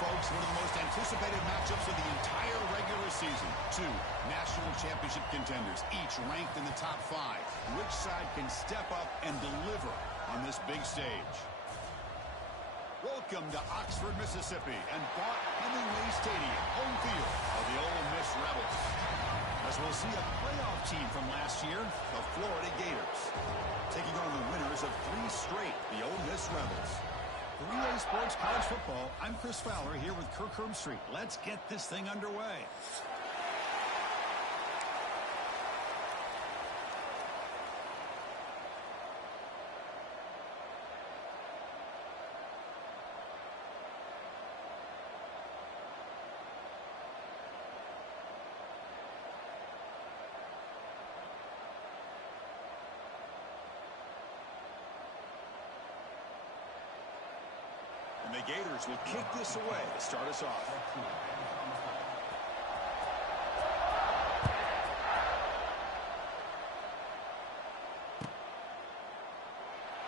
folks, one of the most anticipated matchups of the entire regular season. Two national championship contenders, each ranked in the top 5. Which side can step up and deliver on this big stage? Welcome to Oxford, Mississippi, and Bart Hemingway Stadium, home field of the Ole Miss Rebels. As we'll see a playoff team from last year, the Florida Gators, taking on the winners of 3 straight, the Ole Miss Rebels. For EA Sports College Football, I'm Chris Fowler here with Kirk Herbstreit. Let's get this thing underway. And the Gators will kick this away to start us off.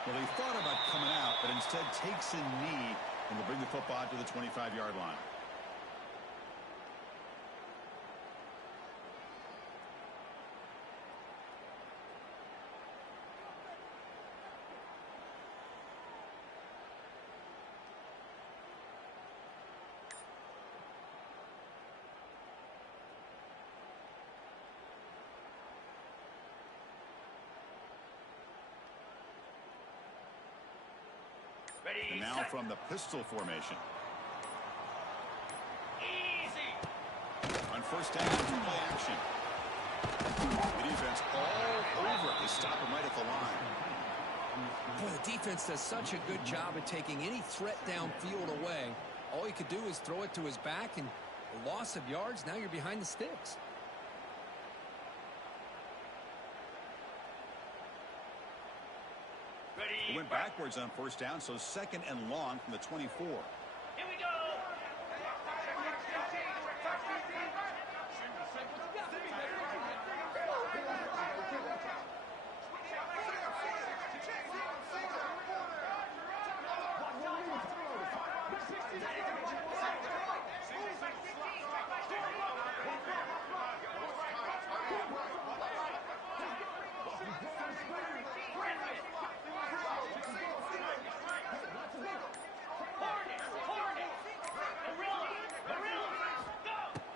Well, he thought about coming out, but instead takes a knee and will bring the football to the 25-yard line. And now from the pistol formation. Easy. On first down, play action. The defense all over it. They stop him right at the line. Boy, the defense does such a good job of taking any threat downfield away. All he could do is throw it to his back, and a loss of yards, now you're behind the sticks. He went backwards on first down, so second and long from the 24. Here we go.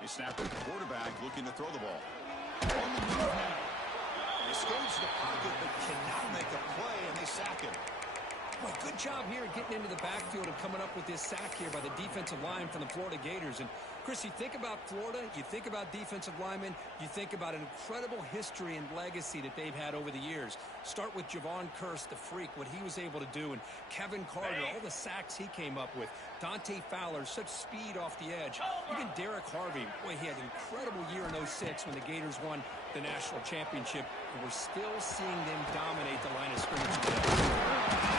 He snapped at the quarterback, looking to throw the ball. On the move now. Escapes the pocket, but cannot make a play, and they sack him. Boy, good job here getting into the backfield and coming up with this sack here by the defensive line from the Florida Gators. And, Chris, you think about Florida, you think about defensive linemen, you think about an incredible history and legacy that they've had over the years. Start with Javon Kearse, the freak, what he was able to do, and Kevin Carter, all the sacks he came up with. Dante Fowler, such speed off the edge. Even Derek Harvey, boy, he had an incredible year in '06 when the Gators won the national championship, and we're still seeing them dominate the line of scrimmage today.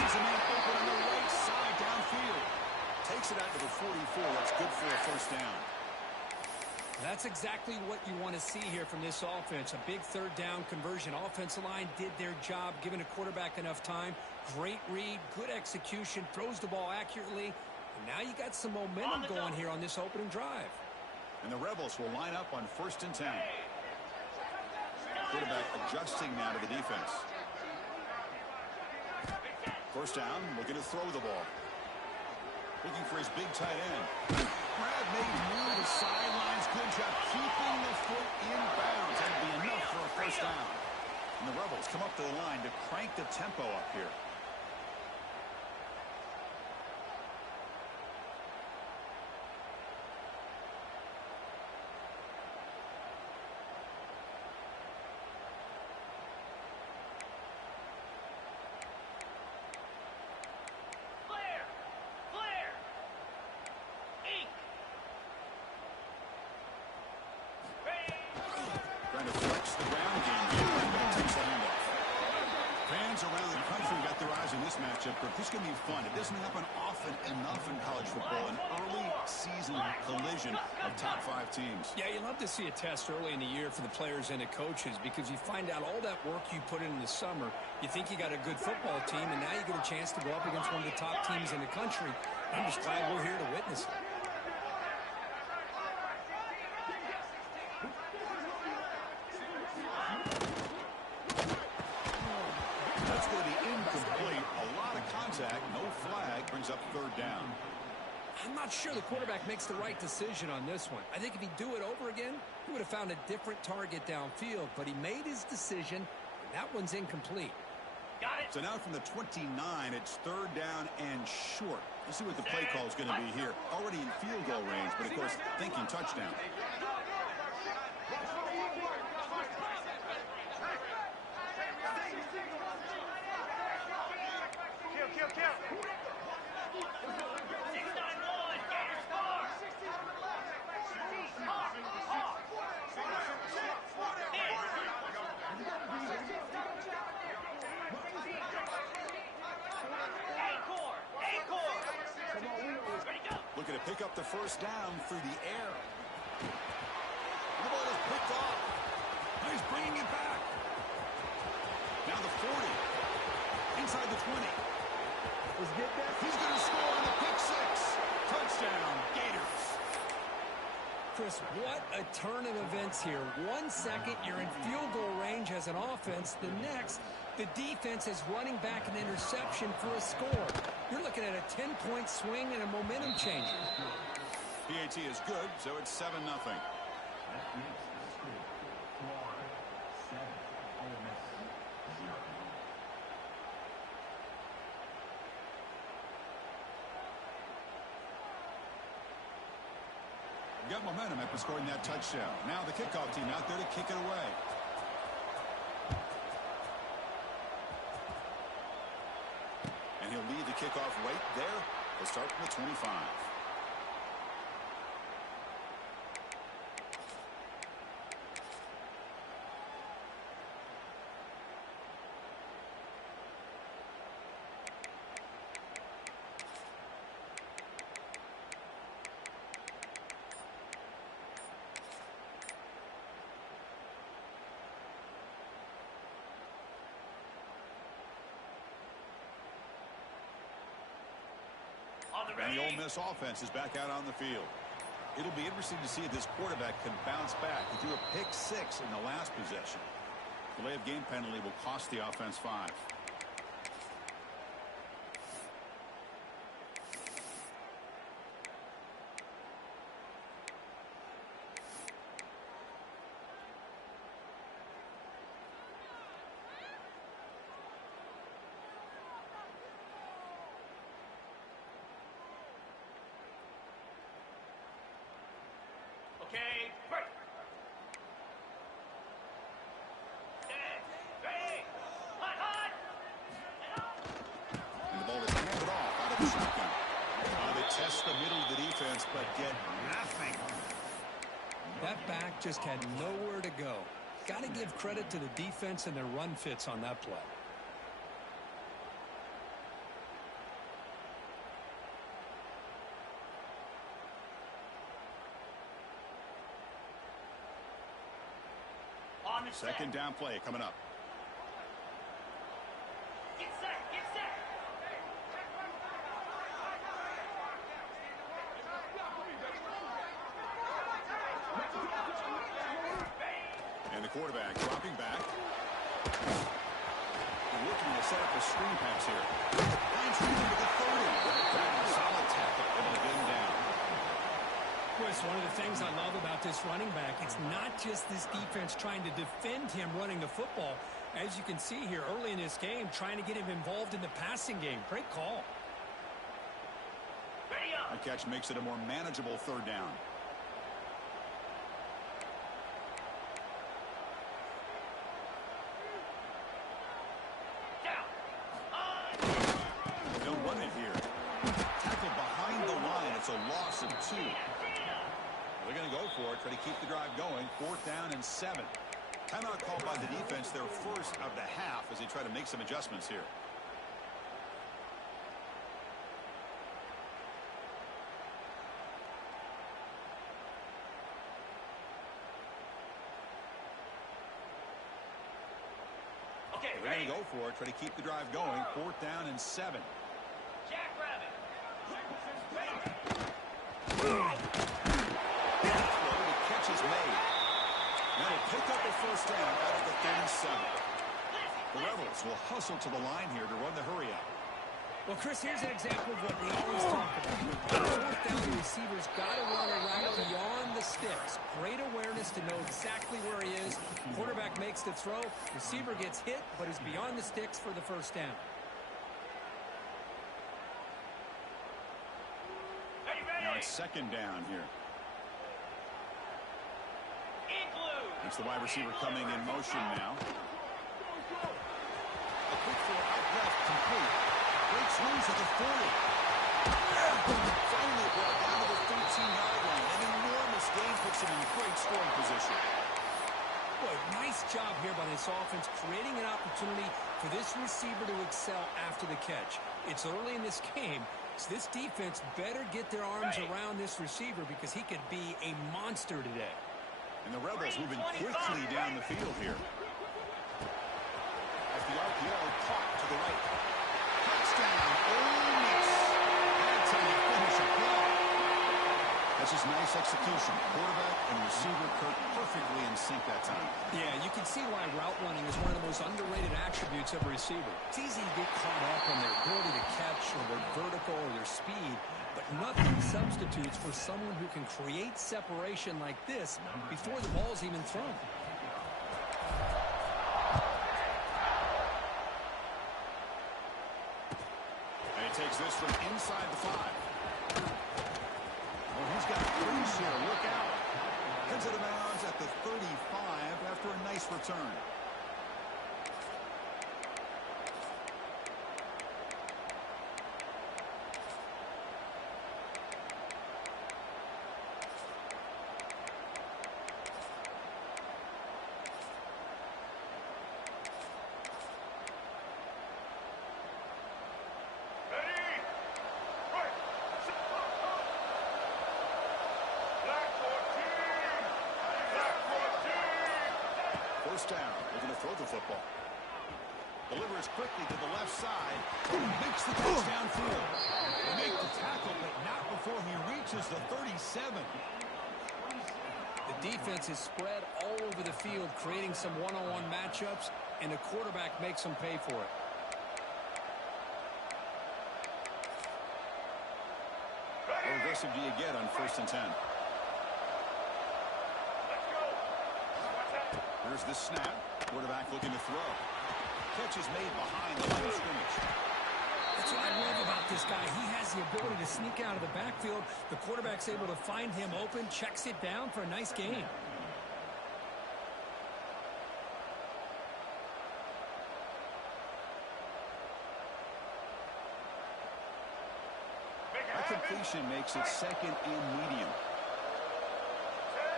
He's a man open on the right side downfield. Takes it out to the 44. That's good for a first down. That's exactly what you want to see here from this offense. A big third down conversion. Offensive line did their job, giving a quarterback enough time. Great read, good execution, throws the ball accurately. And now you got some momentum going here on this opening drive. And the Rebels will line up on first and 10. Quarterback adjusting now to the defense. First down, looking to throw the ball. Looking for his big tight end. Brad made near the sidelines. Good job keeping the foot in bounds. That'll be enough for a first down. And the Rebels come up to the line to crank the tempo up here. Trying to flex the ground game here. Takes the handoff. Fans around the country got their eyes on this matchup, but this is going to be fun. It doesn't happen often enough in college football, an early season collision of top 5 teams. Yeah, you love to see a test early in the year for the players and the coaches because you find out all that work you put in the summer. You think you got a good football team, and now you get a chance to go up against one of the top teams in the country. I'm just glad we're here to witness it. brings up third down. I'm not sure the quarterback makes the right decision on this one. I think if he'd do it over again, he would have found a different target downfield, but he made his decision, and that one's incomplete. Got it. So now from the 29, it's third down and short. Let's see what the play call is going to be here. Already in field goal range, but of course, thinking touchdown. Looking to pick up the first down through the air. The ball is picked off. Now he's bringing it back. Now the 40. Inside the 20. He's going to score on the pick six. Touchdown, Gators. Chris, what a turn of events here. 1 second, you're in field goal range as an offense. The next, the defense is running back an interception for a score. You're looking at a 10-point swing and a momentum changer. PAT is good, so it's 7-0. Got momentum after scoring that touchdown. Now the kickoff team out there to kick it away. And he'll lead the kickoff right there. He'll start from the 25. And the Ole Miss offense is back out on the field. It'll be interesting to see if this quarterback can bounce back. He threw a pick six in the last possession. Delay of game penalty will cost the offense 5. Okay, break. Ready. Hot. And the ball is handed off out of the shotgun. They test the middle of the defense, but get nothing. That back just had nowhere to go. Got to give credit to the defense and their run fits on that play. Second down play coming up. Get set. And the quarterback dropping back. Looking to set up a screen pass here. Finds room to the 30. Solid tackle. Able to get him down. Chris, one of the things I love about this running back, it's not just this defense trying to defend him running the football. As you can see here early in this game, trying to get him involved in the passing game. Great call. Ready up. That catch makes it a more manageable third down. They'll run it here. Tackle behind the line. It's a loss of 2. They're going to go for it, try to keep the drive going. 4th down and 7. Timeout called by the defense, their first of the half, as they try to make some adjustments here. Okay, They're going to go for it, try to keep the drive going. 4th down and 7. Jackrabbit. Is made. Now they pick up a first down out of the 37. The Rebels will hustle to the line here to run the hurry up. Well, Chris, here's an example of what we receiver's got to run a route beyond the sticks. Great awareness to know exactly where he is. Quarterback makes the throw. Receiver gets hit, but is beyond the sticks for the first down. Now it's second down here. It's the wide receiver coming in motion now. A quick throw out left, complete. Great swings at the 40. Finally brought down to the 13-yard line. An enormous gain puts him in great scoring position. Boy, nice job here by this offense, creating an opportunity for this receiver to excel after the catch. It's early in this game, so this defense better get their arms around this receiver because he could be a monster today. And the Rebels moving quickly down the field here. As the RPO caught to the right. Touchdown, Ole Miss. That's how you finish a play. That's just nice execution. Quarterback and receiver Kirk perfectly in sync that time. Yeah, you can see why route running is one of the most underrated attributes of a receiver. It's easy to get caught up on their ability to catch or their vertical or their speed, but nothing substitutes for someone who can create separation like this before the ball's even thrown. And he takes this from inside the 5. Well, he's got crease here. Look out. Heads out of bounds at the 35 after a nice return. First down, looking to throw the football. Delivers quickly to the left side. Makes the touchdown throw. They make the tackle, but not before he reaches the 37. The defense is spread all over the field, creating some one-on-one matchups, and the quarterback makes them pay for it. How aggressive do you get on 1st and 10? Here's the snap. Quarterback looking to throw. Catch is made behind the line of scrimmage. That's what I love about this guy. He has the ability to sneak out of the backfield. The quarterback's able to find him open, checks it down for a nice gain. That completion makes it second and medium.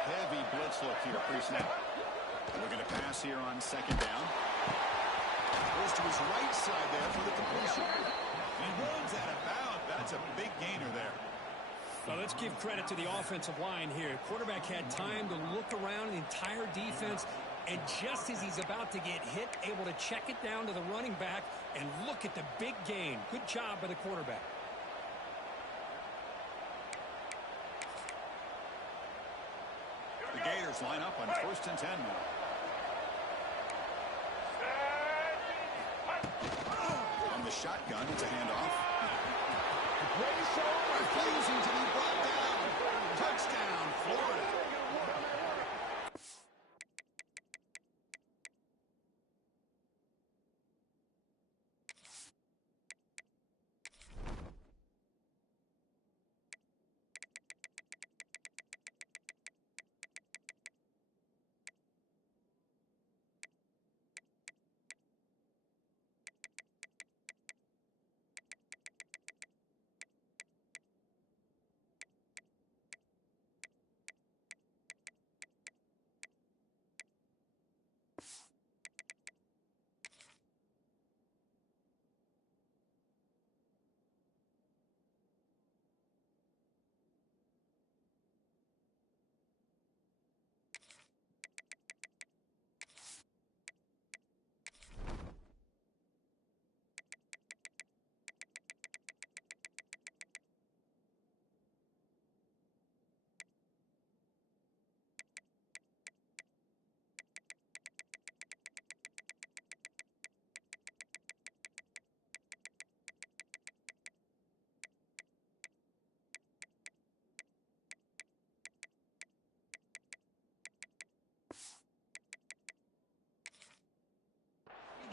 Heavy blitz look here pre-snap. Looking to pass here on second down. Goes to his right side there for the completion. And he runs out of bounds. That's a big gainer there. Well, let's give credit to the offensive line here. Quarterback had time to look around the entire defense, and just as he's about to get hit, able to check it down to the running back, and look at the big gain. Good job by the quarterback. The Gators line up on 1st and 10 now. On the shotgun, it's a handoff. Refusing to be brought down. Touchdown, Florida.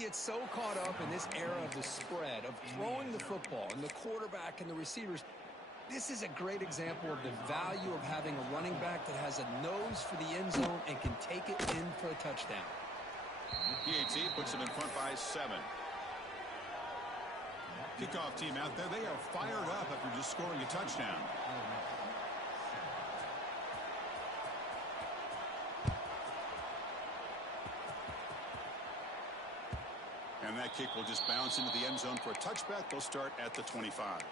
get so caught up in this era of the spread, of throwing the football, and the quarterback and the receivers. This is a great example of the value of having a running back that has a nose for the end zone and can take it in for a touchdown. PAT puts them in front by 7. Kickoff team out there, they are fired up after just scoring a touchdown. And that kick will just bounce into the end zone for a touchback. They'll start at the 25.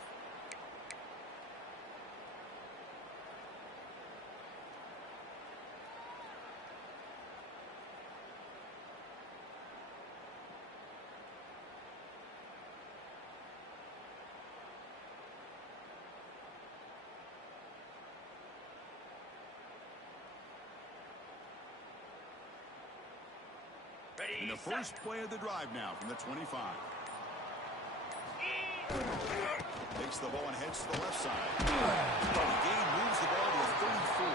In the first play of the drive now from the 25. Takes the ball and heads to the left side. The game moves the ball to the 34.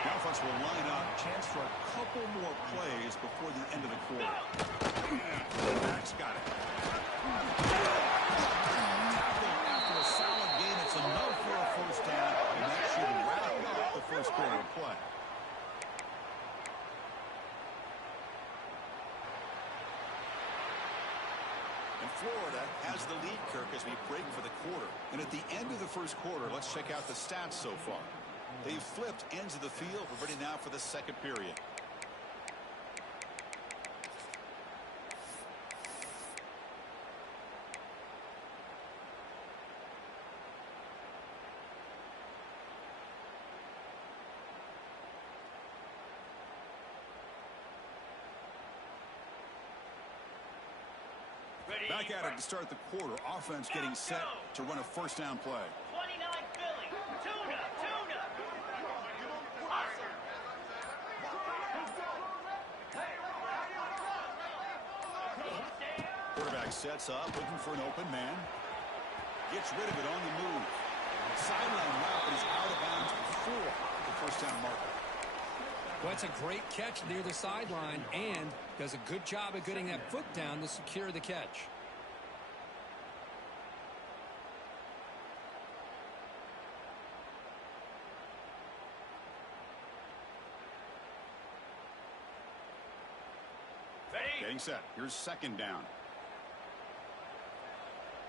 The offense will line up. Chance for a couple more plays before the end of the quarter. Max got it. After a solid game, it's enough for a first down, and that should wrap up the first quarter of play. Florida has the lead, Kirk, as we break for the quarter. And at the end of the first quarter, let's check out the stats so far. They've flipped ends of the field. We're ready now for the second period. Back at it to start the quarter. Offense getting set to run a first down play. 29 Philly. Tuna. Awesome. Quarterback sets up, looking for an open man. Gets rid of it on the move. Sideline route, but he's out of bounds before the first down marker. Well, it's a great catch near the sideline and does a good job of getting that foot down to secure the catch. Ready? Getting set. Here's second down.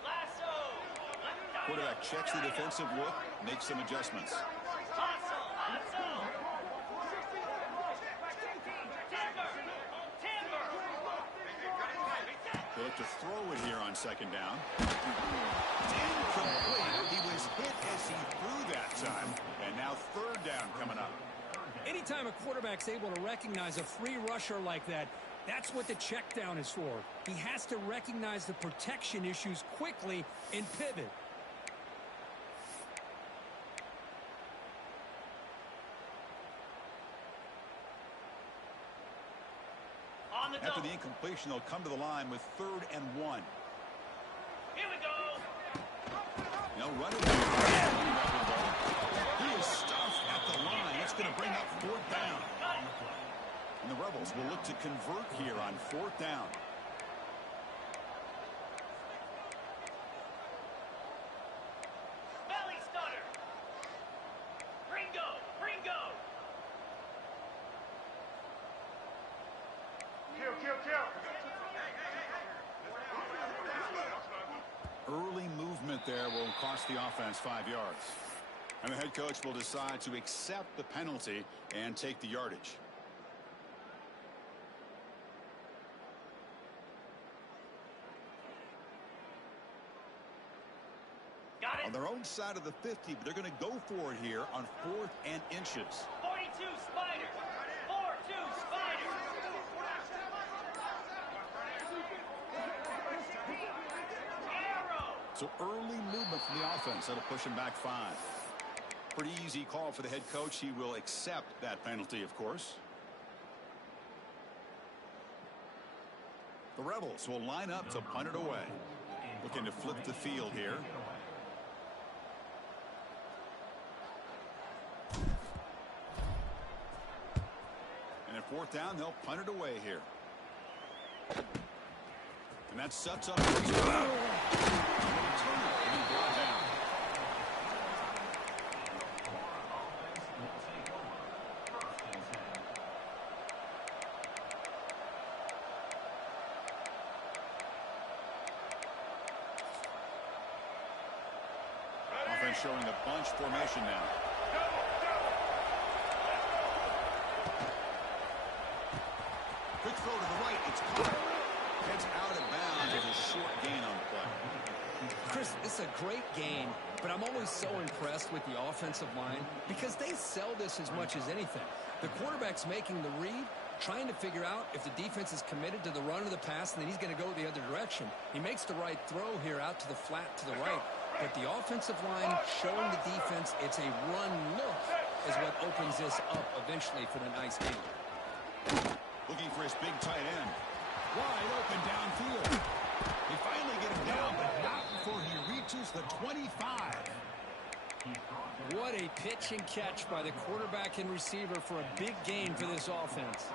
Lasso. Quarterback checks the defensive look, makes some adjustments. Lasso. They look to throw it here on second down. It's incomplete. He was hit as he threw that time. And now third down coming up. Anytime a quarterback's able to recognize a free rusher like that, that's what the check down is for. He has to recognize the protection issues quickly and pivot. After the incompletion, they'll come to the line with 3rd and 1. Here we go. No running. He is stuffed at the line. That's going to bring up 4th down. And the Rebels will look to convert here on 4th down. Belly stunner. Ringo. Early movement there will cost the offense 5 yards. And the head coach will decide to accept the penalty and take the yardage. Got it. On their own side of the 50, but they're going to go for it here on 4th and inches. 42 Spider. 4-2 Spider. Arrow. So early movement from the offense. That'll push him back 5. Pretty easy call for the head coach. He will accept that penalty, of course. The Rebels will line up to punt it away. Looking to flip the field here. And at 4th down, they'll punt it away here. And that sets up for turnover to be brought down. Offense showing the bunch formation now. Quick throw to the right. It's caught. Gets out of bounds as a short gain on the play. Chris, it's a great game, but I'm always so impressed with the offensive line because they sell this as much as anything. The quarterback's making the read, trying to figure out if the defense is committed to the run or the pass, and then he's going to go the other direction. He makes the right throw here out to the flat to the right, but the offensive line showing the defense it's a run look is what opens this up eventually for the nice game. Looking for his big tight end. Wide open downfield. They finally get him down, but not before he reaches the 25. What a pitch and catch by the quarterback and receiver for a big gain for this offense.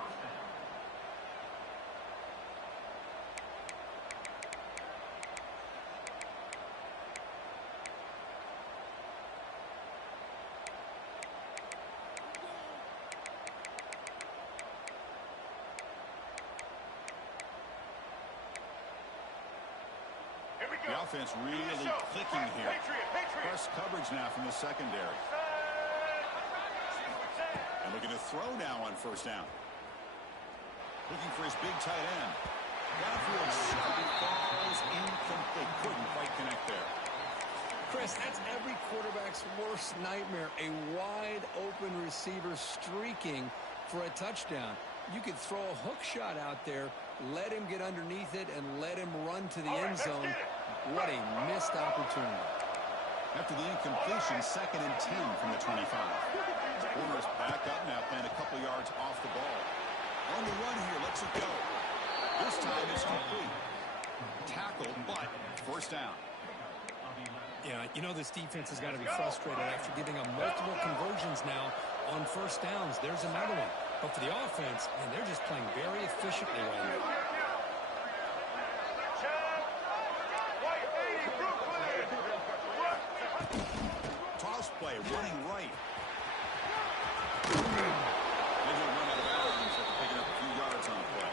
The offense really clicking here. Press coverage now from the secondary. And looking to throw now on first down. Looking for his big tight end. Downfield shot falls incomplete. Couldn't quite connect there. Chris, that's every quarterback's worst nightmare. A wide open receiver streaking for a touchdown. You could throw a hook shot out there, let him get underneath it, and let him run to the end zone. What a missed opportunity. After the incompletion, 2nd and 10 from the 25. Warner's back up now, playing a couple yards off the ball. On the run here, lets it go. This time it's complete. Tackled, but first down. Yeah, you know this defense has got to be frustrated after giving up multiple conversions now on first downs. There's another one. But for the offense, and they're just playing very efficiently right now. Toss play, running right. They're going to run out of bounds after picking up a few yards on the play.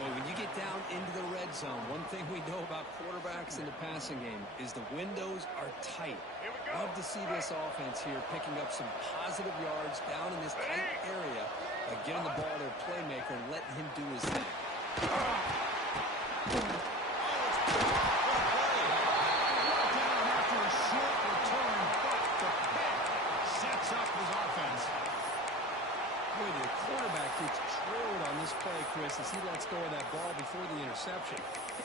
But when you get down into the red zone, one thing we know about quarterbacks in the passing game is the windows are tight. Love to see this offense here picking up some positive yards down in this tight area by getting the ball to their playmaker and letting him do his thing. After a short return, but the pick sets up his offense. Boy, the quarterback gets trailed on this play, Chris, as he lets go of that ball before the interception.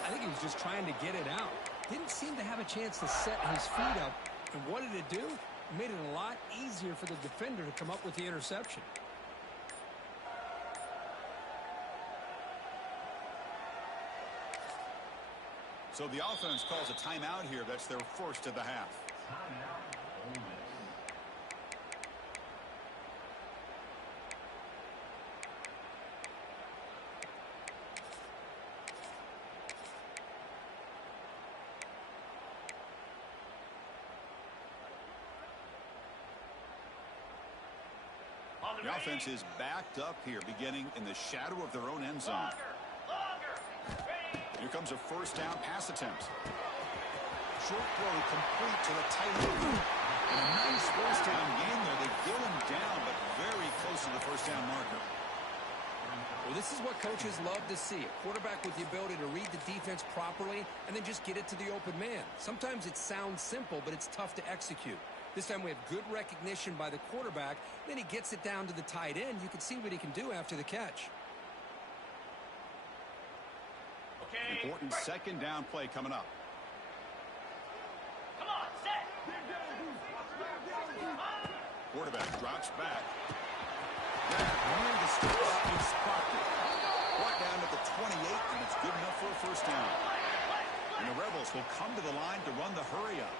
I think he was just trying to get it out. Didn't seem to have a chance to set his feet up. And what did it do? It made it a lot easier for the defender to come up with the interception. So the offense calls a timeout here. That's their first of the half. The offense is backed up here, beginning in the shadow of their own end zone. Here comes a first down pass attempt. Short throw complete to the tight end. And a nice first down gain there. They get him down, but very close to the first down marker. Well, this is what coaches love to see. A quarterback with the ability to read the defense properly and then just get it to the open man. Sometimes it sounds simple, but it's tough to execute. This time we have good recognition by the quarterback. Then he gets it down to the tight end. You can see what he can do after the catch. Important second down play coming up. Come on, set. Quarterback drops back. Near the sticks, he spotted it. Brought down to the 28, and it's good enough for a first down. And the Rebels will come to the line to run the hurry up.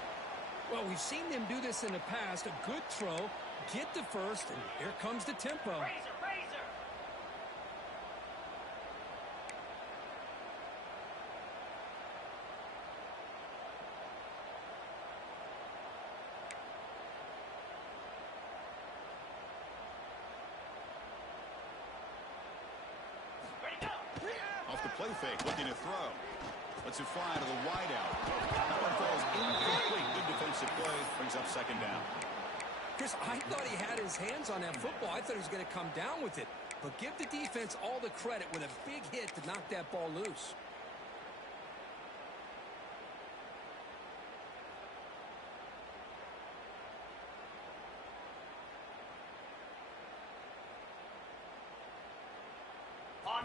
Well, we've seen them do this in the past. A good throw, get to first, and here comes the tempo. Razor, razor. play fake, looking to throw. Lets it fly to the wideout. That one falls incomplete. Good defensive play. Brings up second down. Chris, I thought he had his hands on that football. I thought he was going to come down with it. But give the defense all the credit with a big hit to knock that ball loose.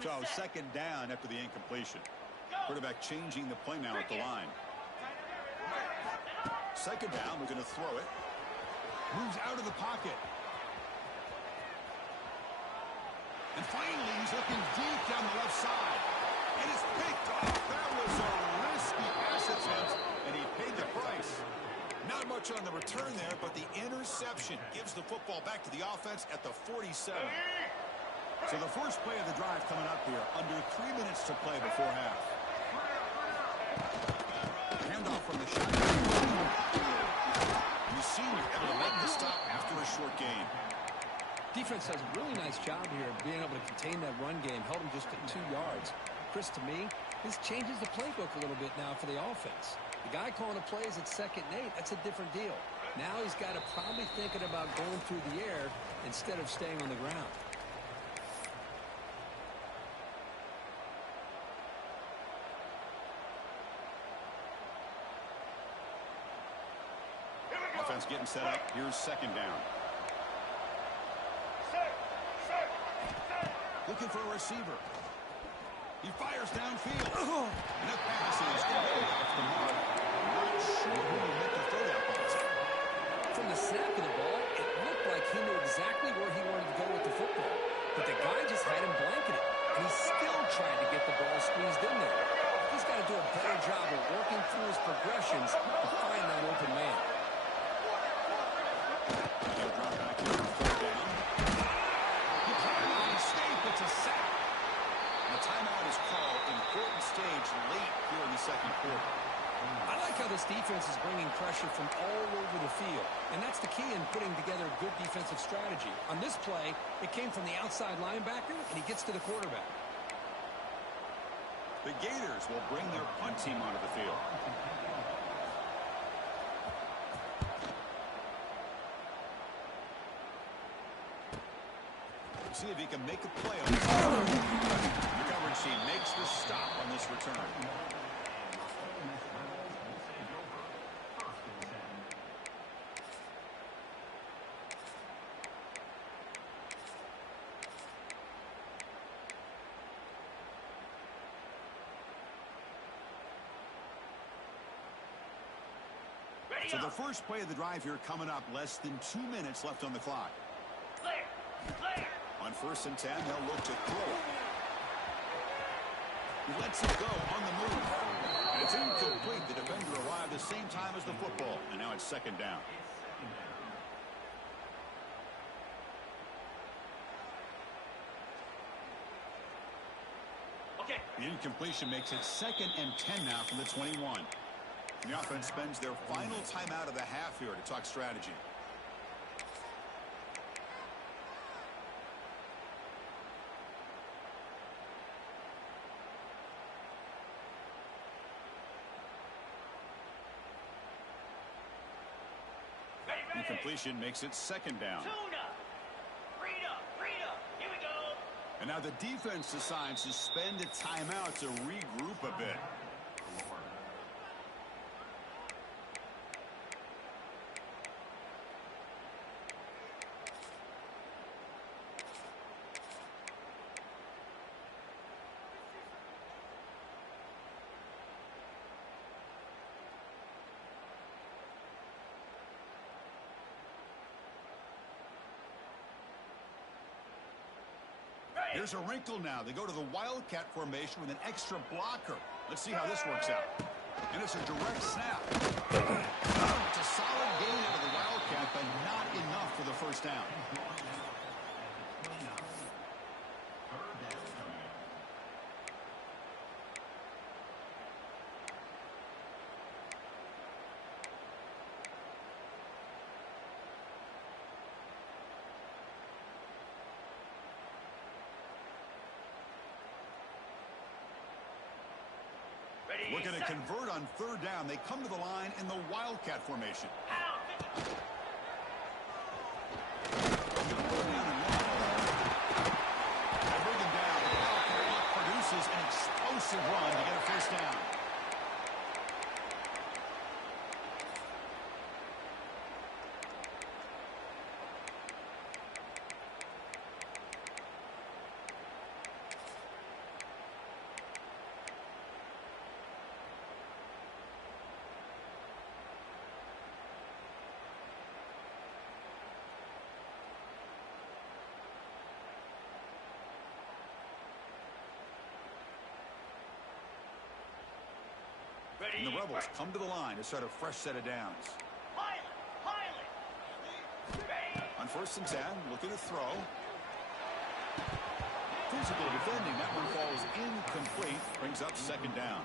So second down after the incompletion. Quarterback changing the play now at the line. Second down, we're going to throw it. Moves out of the pocket. And finally, he's looking deep down the left side. And it's picked off. That was a risky pass attempt, and he paid the price. Not much on the return there, but the interception gives the football back to the offense at the 47. So the first play of the drive coming up here, under 3 minutes to play before half. Handoff from the shotgun. The senior able to make the stop after a short gain. Defense does a really nice job here of being able to contain that run game. Held him just at 2 yards. Chris, to me, this changes the playbook a little bit now for the offense. The guy calling the plays at 2nd and 8, that's a different deal. Now he's got to probably thinking about going through the air instead of staying on the ground. Offense getting set up. Here's second down. Looking for a receiver. He fires downfield. And that pass is way off the mark. Not sure who meant to throw that ball to. From the snap of the ball, it looked like he knew exactly where he wanted to go with the football. But the guy just had him blanketed. And he still tried to get the ball squeezed in there. He's got to do a better job of working through his progressions to find that open man. He'll drop back here for third down. He tried on escape. It's a sack. And the timeout is called. Important stage late here in the second quarter. I like how this defense is bringing pressure from all over the field. And that's the key in putting together a good defensive strategy. On this play, it came from the outside linebacker, and he gets to the quarterback. The Gators will bring their punt team onto the field. See if he can make a play on this. The coverage team makes the stop on this return. So the first play of the drive here coming up, less than 2 minutes left on the clock. On 1st and 10, they'll look to throw it. He lets it go on the move. And it's incomplete. The defender arrived the same time as the football. And now it's second down. Okay. The incompletion makes it 2nd and 10 now from the 21. And the offense spends their final timeout of the half here to talk strategy. Incompletion makes it second down. Tuna. Rita. Here we go. And now the defense decides to spend a timeout to regroup a bit. Here's a wrinkle now. They go to the Wildcat formation with an extra blocker. Let's see how this works out. And it's a direct snap. It's a solid gain out of the Wildcat, but not enough for the first down. Looking to convert on third down. They come to the line in the Wildcat formation. Produces an explosive run to get a first down. And the Rebels come to the line to start a fresh set of downs. On 1st and 10, looking to throw. Physical defending. That one falls incomplete. Brings up 2nd down.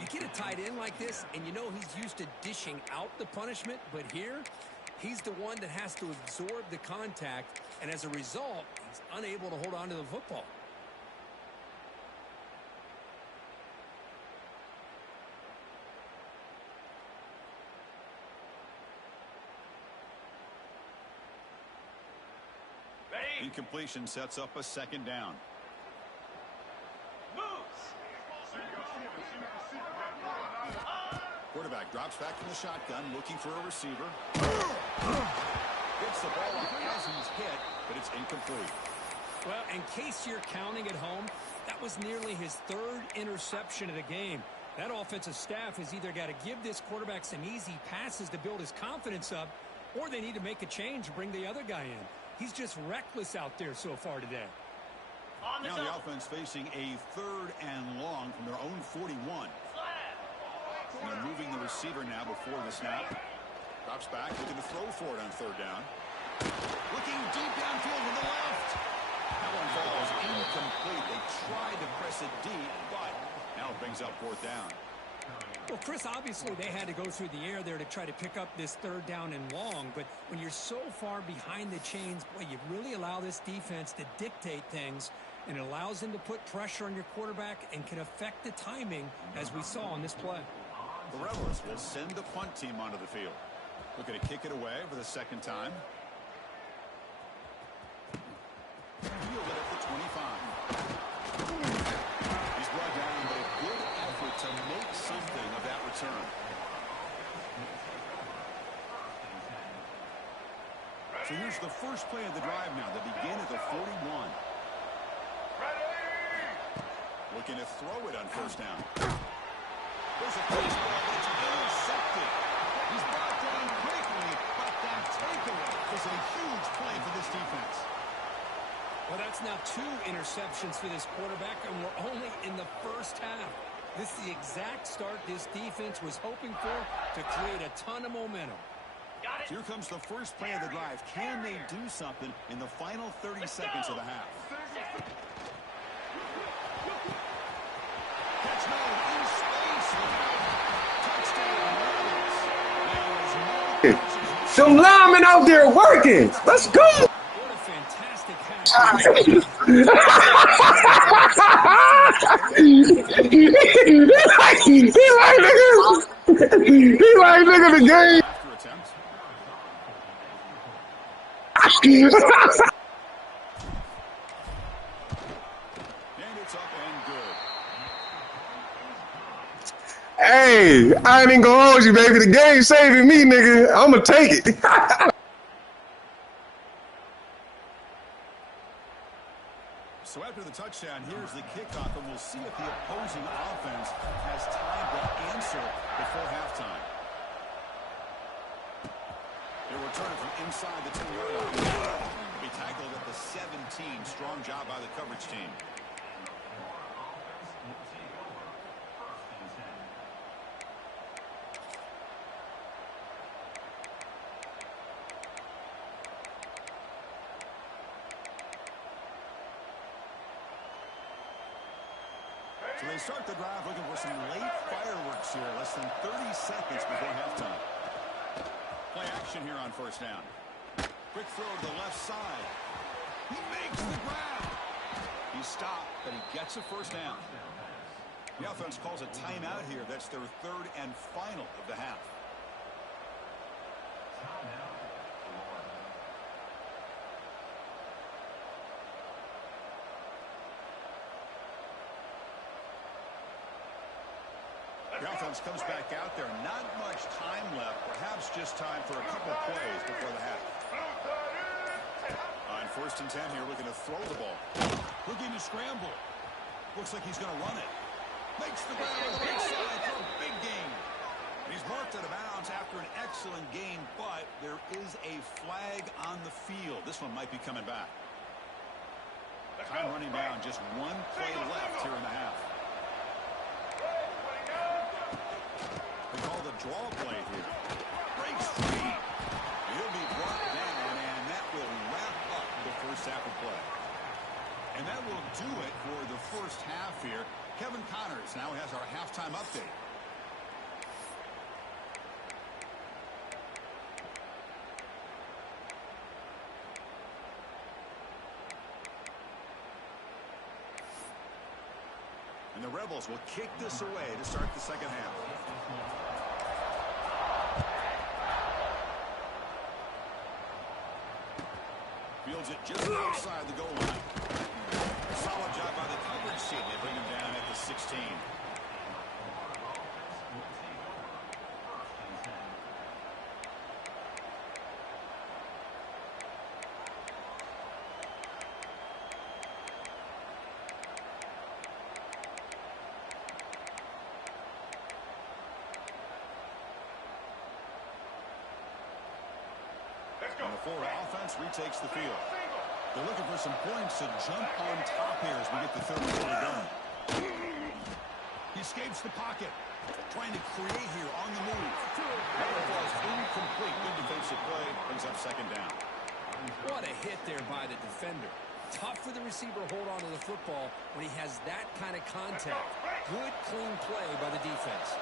You get a tight end like this, and you know he's used to dishing out the punishment, but here, he's the one that has to absorb the contact, and as a result, he's unable to hold on to the football. Incompletion sets up a 2nd down. Quarterback drops back from the shotgun, looking for a receiver. Gets the ball off as he's hit, but it's incomplete. Well, in case you're counting at home, that was nearly his 3rd interception of the game. That offensive staff has either got to give this quarterback some easy passes to build his confidence up, or they need to make a change and bring the other guy in. He's just reckless out there so far today. Now the offense facing a 3rd and long from their own 41. And they're moving the receiver now before the snap. Drops back, looking to throw for it on 3rd down. Looking deep downfield to the left. That one falls incomplete. They tried to press it deep, but now it brings up 4th down. Well, Chris, obviously they had to go through the air there to try to pick up this 3rd down and long, but when you're so far behind the chains, boy, you really allow this defense to dictate things, and it allows them to put pressure on your quarterback and can affect the timing, as we saw on this play. The Rebels will send the punt team onto the field. Looking to kick it away for the 2nd time. Fielded at the 25. He's brought down, but a good effort to make something of that return. So here's the first play of the drive now. They begin at the 41. Looking to throw it on 1st down. There's a baseball, but it's intercepted. He's brought down quickly, but that takeaway is a huge play for this defense. Well, that's now 2 interceptions for this quarterback, and we're only in the 1st half. This is the exact start this defense was hoping for to create a ton of momentum. Here comes the first play of the drive. Can they do something in the final 30 seconds of the half? Catch made in space. Touchdown. Some linemen out there working. Let's go. What a fantastic half. He like nigga the game. And it's up and good. Hey, I ain't even gonna hold you, baby. The game saving me, nigga. I'ma take it. So after the touchdown, here's the kickoff, and we'll see if the opposing offense has time to answer before halftime. They're returning from inside the 10-yard line. They'll be tackled at the 17. Strong job by the coverage team. So they start the drive looking for some late fireworks here. Less than 30 seconds before halftime. Play action here on 1st down. Quick throw to the left side. He makes the grab. He stopped, but he gets a 1st down. The offense calls a timeout here. That's their third and final of the half. The offense comes back out there. Not much time left. Perhaps just time for a couple plays before the half. On 1st and 10 here, looking to throw the ball. Looking to scramble. Looks like he's going to run it. Makes the grab on the right side for a big gain. He's marked out of bounds after an excellent gain, but there is a flag on the field. This one might be coming back. Time running down. Just one play left here in the half. They call the draw play here. Breaks free. He'll be brought down, and that will wrap up the first half of play. And that will do it for the first half here. Kevin Connors now has our halftime update. And the Rebels will kick this away to start the second half. Fields it just outside the goal line. Solid job by the coverage team. They bring him down at the 16. And the Florida offense retakes the field. They're looking for some points to jump on top here as we get the third quarter done. He escapes the pocket. Trying to create here on the move. That was incomplete. Good defensive play. Brings up second down. What a hit there by the defender. Tough for the receiver to hold on to the football when he has that kind of contact. Good, clean play by the defense.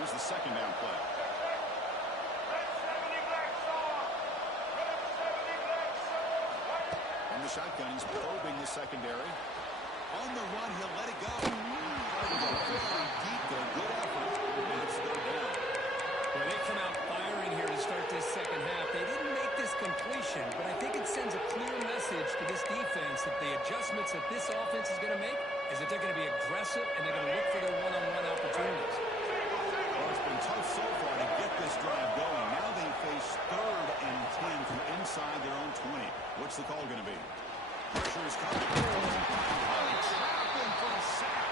Here's the second down play. In the shotgun, he's probing the secondary. On the run, he'll let it go. Very deep there. Good effort. And it's third down. Well, they come out firing here to start this second half. They didn't make this completion, but I think it sends a clear message to this defense that the adjustments that this offense is going to make is that they're going to be aggressive and they're going to look for their one-on-one opportunities. Well, it's been tough so far to get this drive going. Now they face 3rd and 10 from inside their own 20. What's the call going to be? Pressure is coming. Trapping for a sack.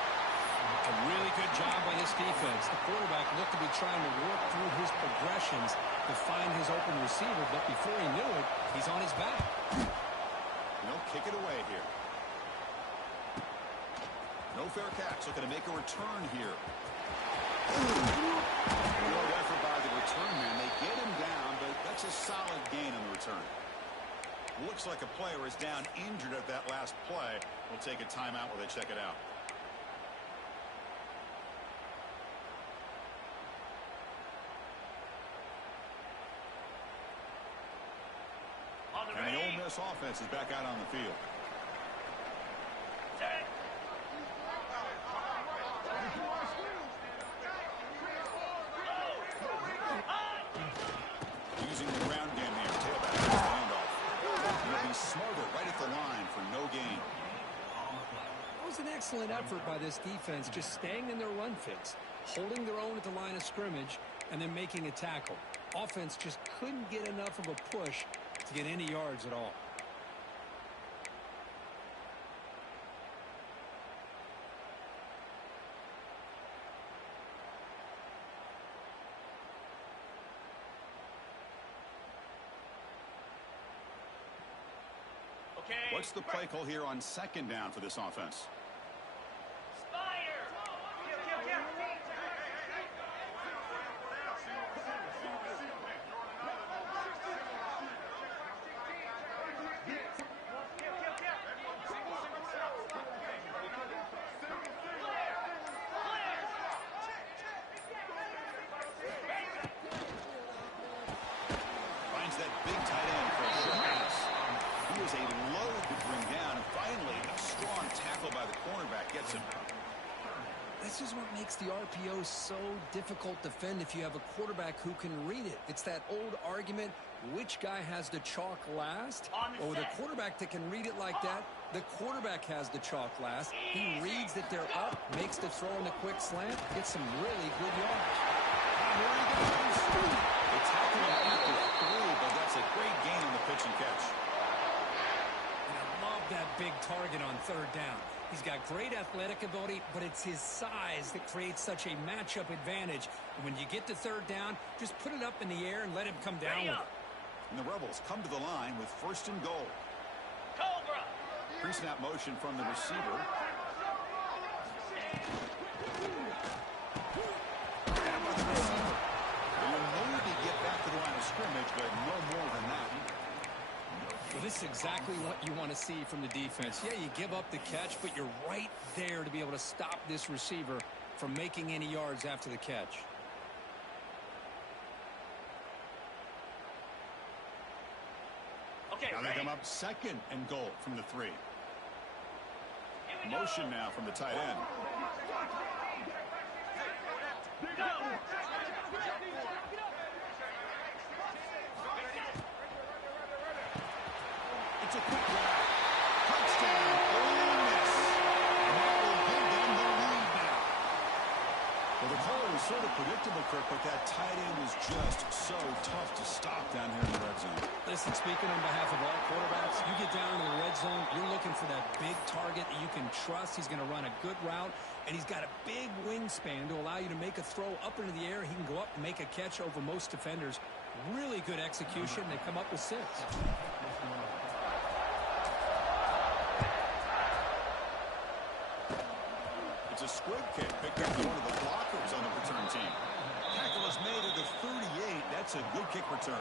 A really good job by this defense. The quarterback looked to be trying to work through his progressions to find his open receiver, but before he knew it, he's on his back. No, kick it away here. No fair catch. Looking to make a return here. Good effort by the return man. They get him down, but that's a solid gain on the return. Looks like a player is down injured at that last play. We'll take a timeout while they check it out. And the Ole Miss offense is back out on the field. Using the ground game here. Tailback handoff. He'll be smarter right at the line for no gain. That was an excellent effort by this defense, just staying in their run fits, holding their own at the line of scrimmage, and then making a tackle. Offense just couldn't get enough of a push to get any yards at all. Okay. What's the play call here on second down for this offense? Spider. Finds that big tight end for a short pass. He was a load to bring down. And finally, a strong tackle by the cornerback gets him. This this is what makes the RPO so difficult to defend if you have a quarterback who can read it. It's that old argument, which guy has the chalk last? Well, with a quarterback that can read it like that, the quarterback has the chalk last. He reads that they're up, makes the throw in the quick slant, gets some really good yards. Here he goes. The tackle after 3, but that's a great gain on the pitch and catch. And I love that big target on third down. He's got great athletic ability, but it's his size that creates such a matchup advantage. And when you get to third down, just put it up in the air and let him come down with it. And the Rebels come to the line with 1st and goal. Cobra. Pre-snap motion from the receiver. And by the receiver. They will maybe get back to the line of scrimmage, but no more than that. Well, this is exactly what you want to see from the defense. Yeah, you give up the catch, but you're right there to be able to stop this receiver from making any yards after the catch. Okay, Now they ready? come up 2nd and goal from the 3. Motion now from the tight end. Go. It's a quick grab. Touchdown, Ole Miss. And that will give them the lead now. Well, the call was sort of predictable, Kirk, but that tight end was just so tough to stop down here in the red zone. Listen, speaking on behalf of all quarterbacks, you get down to the red zone, you're looking for that big target that you can trust. He's going to run a good route, and he's got a big wingspan to allow you to make a throw up into the air. He can go up and make a catch over most defenders. Really good execution. They come up with 6. It's a squib kick picked up by one of the blockers on the return team. Tackle is made at the 38. That's a good kick return.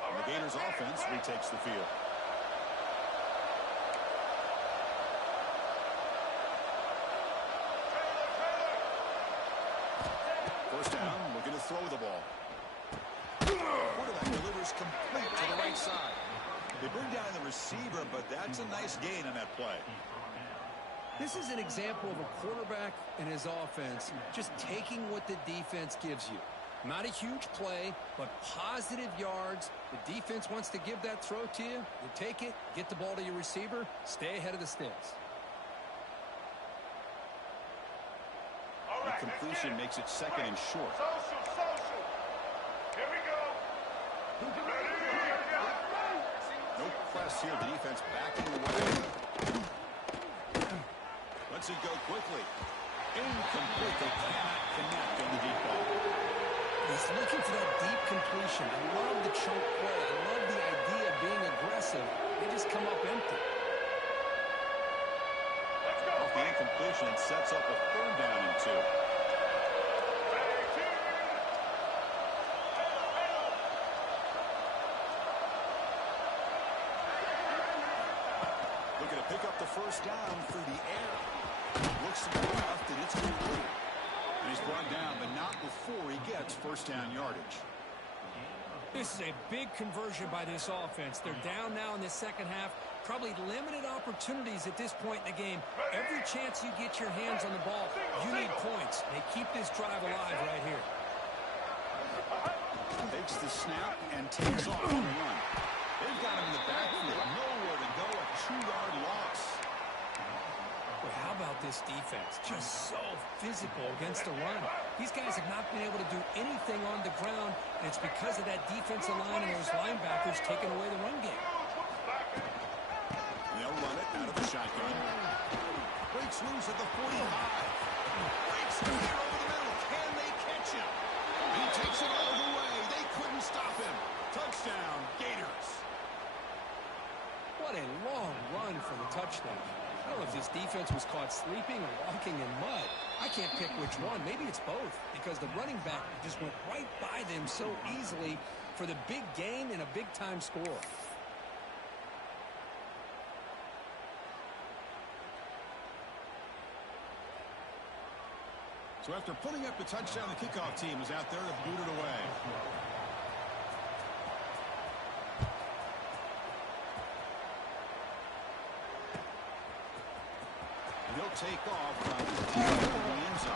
And the Gators offense retakes the field. First down, looking to throw the ball. Quarterback delivers complete to the right side. They bring down the receiver, but that's a nice gain on that play. This is an example of a quarterback and his offense just taking what the defense gives you. Not a huge play, but positive yards. The defense wants to give that throw to you. You take it, get the ball to your receiver, stay ahead of the sticks. The completion makes it 2nd and short. Social. Here we go. No press here. The defense backing away. Lets it go quickly. Incomplete. They cannot connect on the deep ball. He's looking for that deep completion. I love the choke play. I love the idea of being aggressive. They just come up empty. Off the incompletion, it sets up a 3rd down and 2. Looking to pick up the first down through the air. Looks left, and it's complete. And he's brought down, but not before he gets first down yardage. This is a big conversion by this offense. They're down now in the second half. Probably limited opportunities at this point in the game. Every chance you get your hands on the ball, you need points. They keep this drive alive right here. Takes the snap and takes off on the run. They've got him in the backfield. Nowhere to go. A 2-yard loss. Boy, how about this defense? Just so physical against the run. These guys have not been able to do anything on the ground, and it's because of that defensive line and those linebackers taking away the run game. They'll run it out of the shotgun. Breaks loose at the 45. Breaks through here over the middle. Can they catch him? He takes it all the way. They couldn't stop him. Touchdown, Gators. What a long run for the touchdown. I don't know if this defense was caught sleeping or walking in mud. I can't pick which one. Maybe it's both, because the running back just went right by them so easily for the big gain and a big-time score. So after putting up the touchdown, the kickoff team is out there to boot it away. He'll take off from the end zone.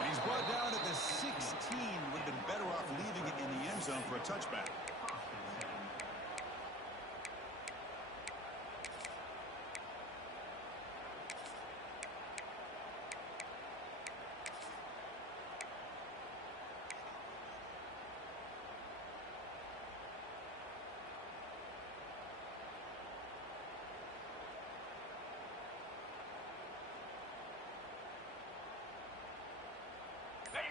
And he's brought down at the 16. Would have been better off leaving it in the end zone for a touchback.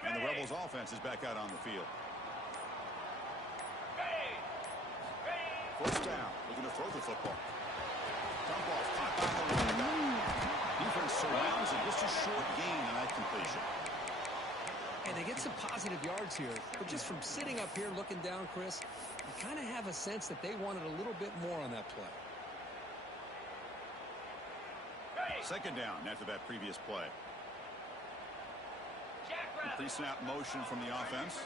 And the Rebels offense is back out on the field. First down, looking to throw the football. Dump off, caught by the running back. Defense surrounds it, just a short gain on that completion. And they get some positive yards here, but just from sitting up here looking down, Chris, you kind of have a sense that they wanted a little bit more on that play. Second down after that previous play. Pre-snap motion from the offense.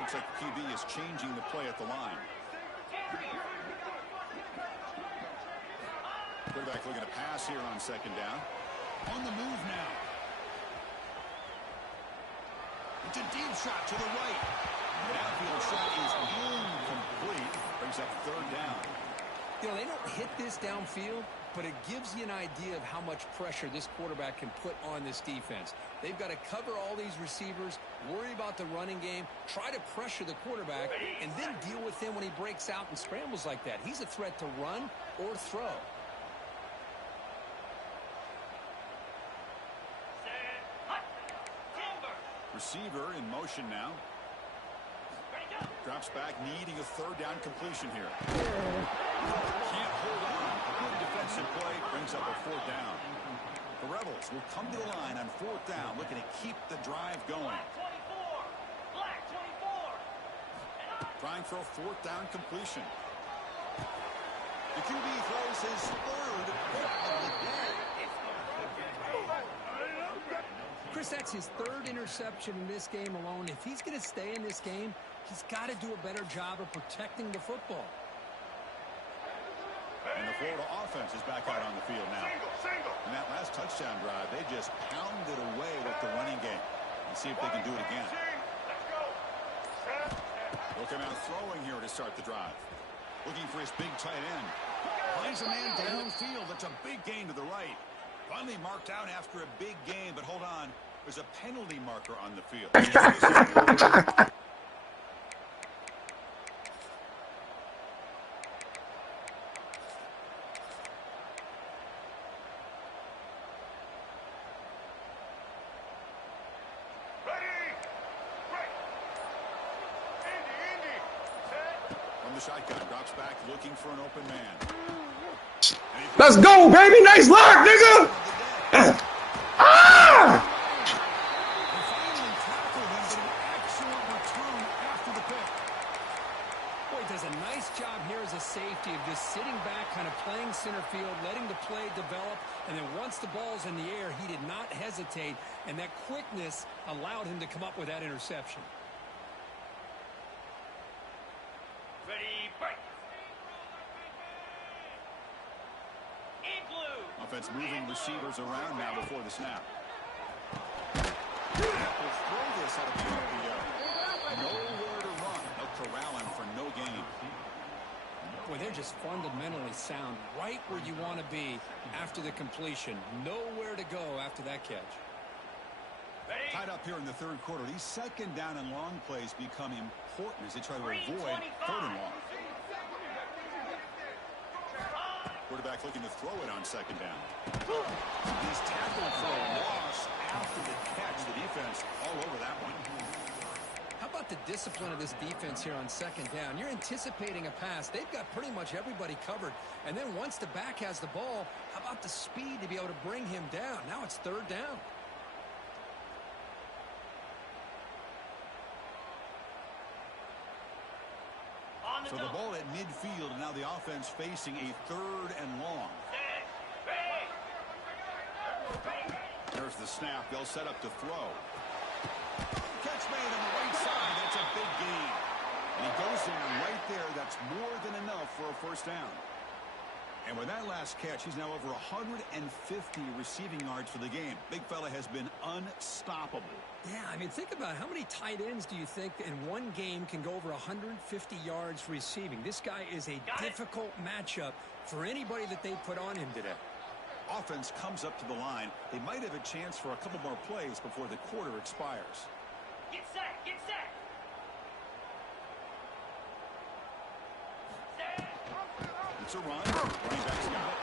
Looks like QB is changing the play at the line. Quarterback looking to pass here on second down. On the move now. It's a deep shot to the right. The outfield shot is incomplete. Brings up third down. You know, they don't hit this downfield, but it gives you an idea of how much pressure this quarterback can put on this defense. They've got to cover all these receivers, worry about the running game, try to pressure the quarterback, and then deal with him when he breaks out and scrambles like that. He's a threat to run or throw. Receiver in motion now. Drops back, needing a third down completion here. Can't hold on. A good defensive play brings up a fourth down. The Rebels will come to the line on fourth down, looking to keep the drive going. Trying for a fourth down completion. The QB throws his third pick of the day. Chris, that's his third interception in this game alone. If he's going to stay in this game, he's got to do a better job of protecting the football. And the Florida offense is back out on the field now. In that last touchdown drive, they just pounded away with the running game. Let's see if they can do it again. They'll come out throwing here to start the drive. Looking for his big tight end. Finds a man downfield. That's a big gain to the right. Finally marked out after a big gain, but hold on. There's a penalty marker on the field. From the shotgun, drops back, looking for an open man. Let's go, baby. Nice lock, nigga. Ah! Boy, does a nice job here as a safety of just sitting back, kind of playing center field, letting the play develop, and then once the ball's in the air, he did not hesitate, and that quickness allowed him to come up with that interception. Ready, break. Offense moving receivers around now before the snap. Will throw this out of the RPO. Nowhere to run. They'll corral him for no gain. Boy, they're just fundamentally sound, right where you want to be after the completion. Nowhere to go after that catch. Tied up here in the third quarter. These second down and long plays become important as they try to avoid third and long. Quarterback looking to throw it on second down. He's tackled for a loss after the catch. The defense all over that one. How about the discipline of this defense here on second down? You're anticipating a pass. They've got pretty much everybody covered. And then once the back has the ball, how about the speed to be able to bring him down? Now it's third down. So the ball at midfield, and now the offense facing a third and long. They're There's the snap. They'll set up to throw. Catch made on the right side. That's a big gain. And he goes down right there. That's more than enough for a first down. And with that last catch, he's now over 150 receiving yards for the game. Big fella has been unstoppable. Yeah, I mean, think about it. How many tight ends do you think in one game can go over 150 yards receiving? This guy is a difficult matchup for anybody that they put on him today. Offense comes up to the line. They might have a chance for a couple more plays before the quarter expires. Get set, get set. Set. It's a run. Running back's got it.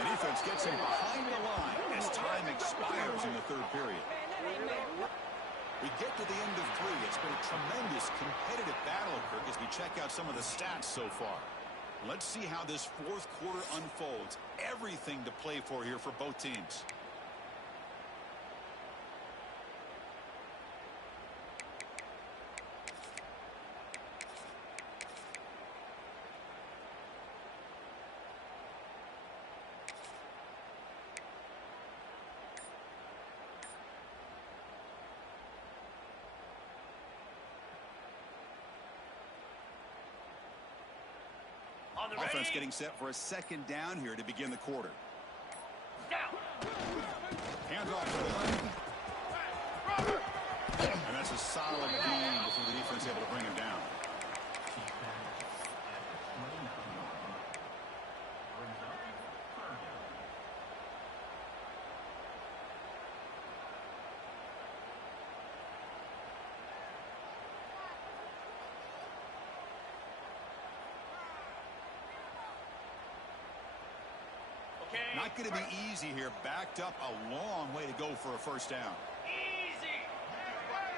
The defense gets him behind the line as time expires in the third period. We get to the end of three. It's been a tremendous competitive battle, Kirk, as we check out some of the stats so far. Let's see how this fourth quarter unfolds. Everything to play for here for both teams. Offense getting set for a second down here to begin the quarter. Down. Hands off to the left. And that's a solid gain before the defense able to bring him down. Not going to be easy here. Backed up a long way to go for a first down. Easy.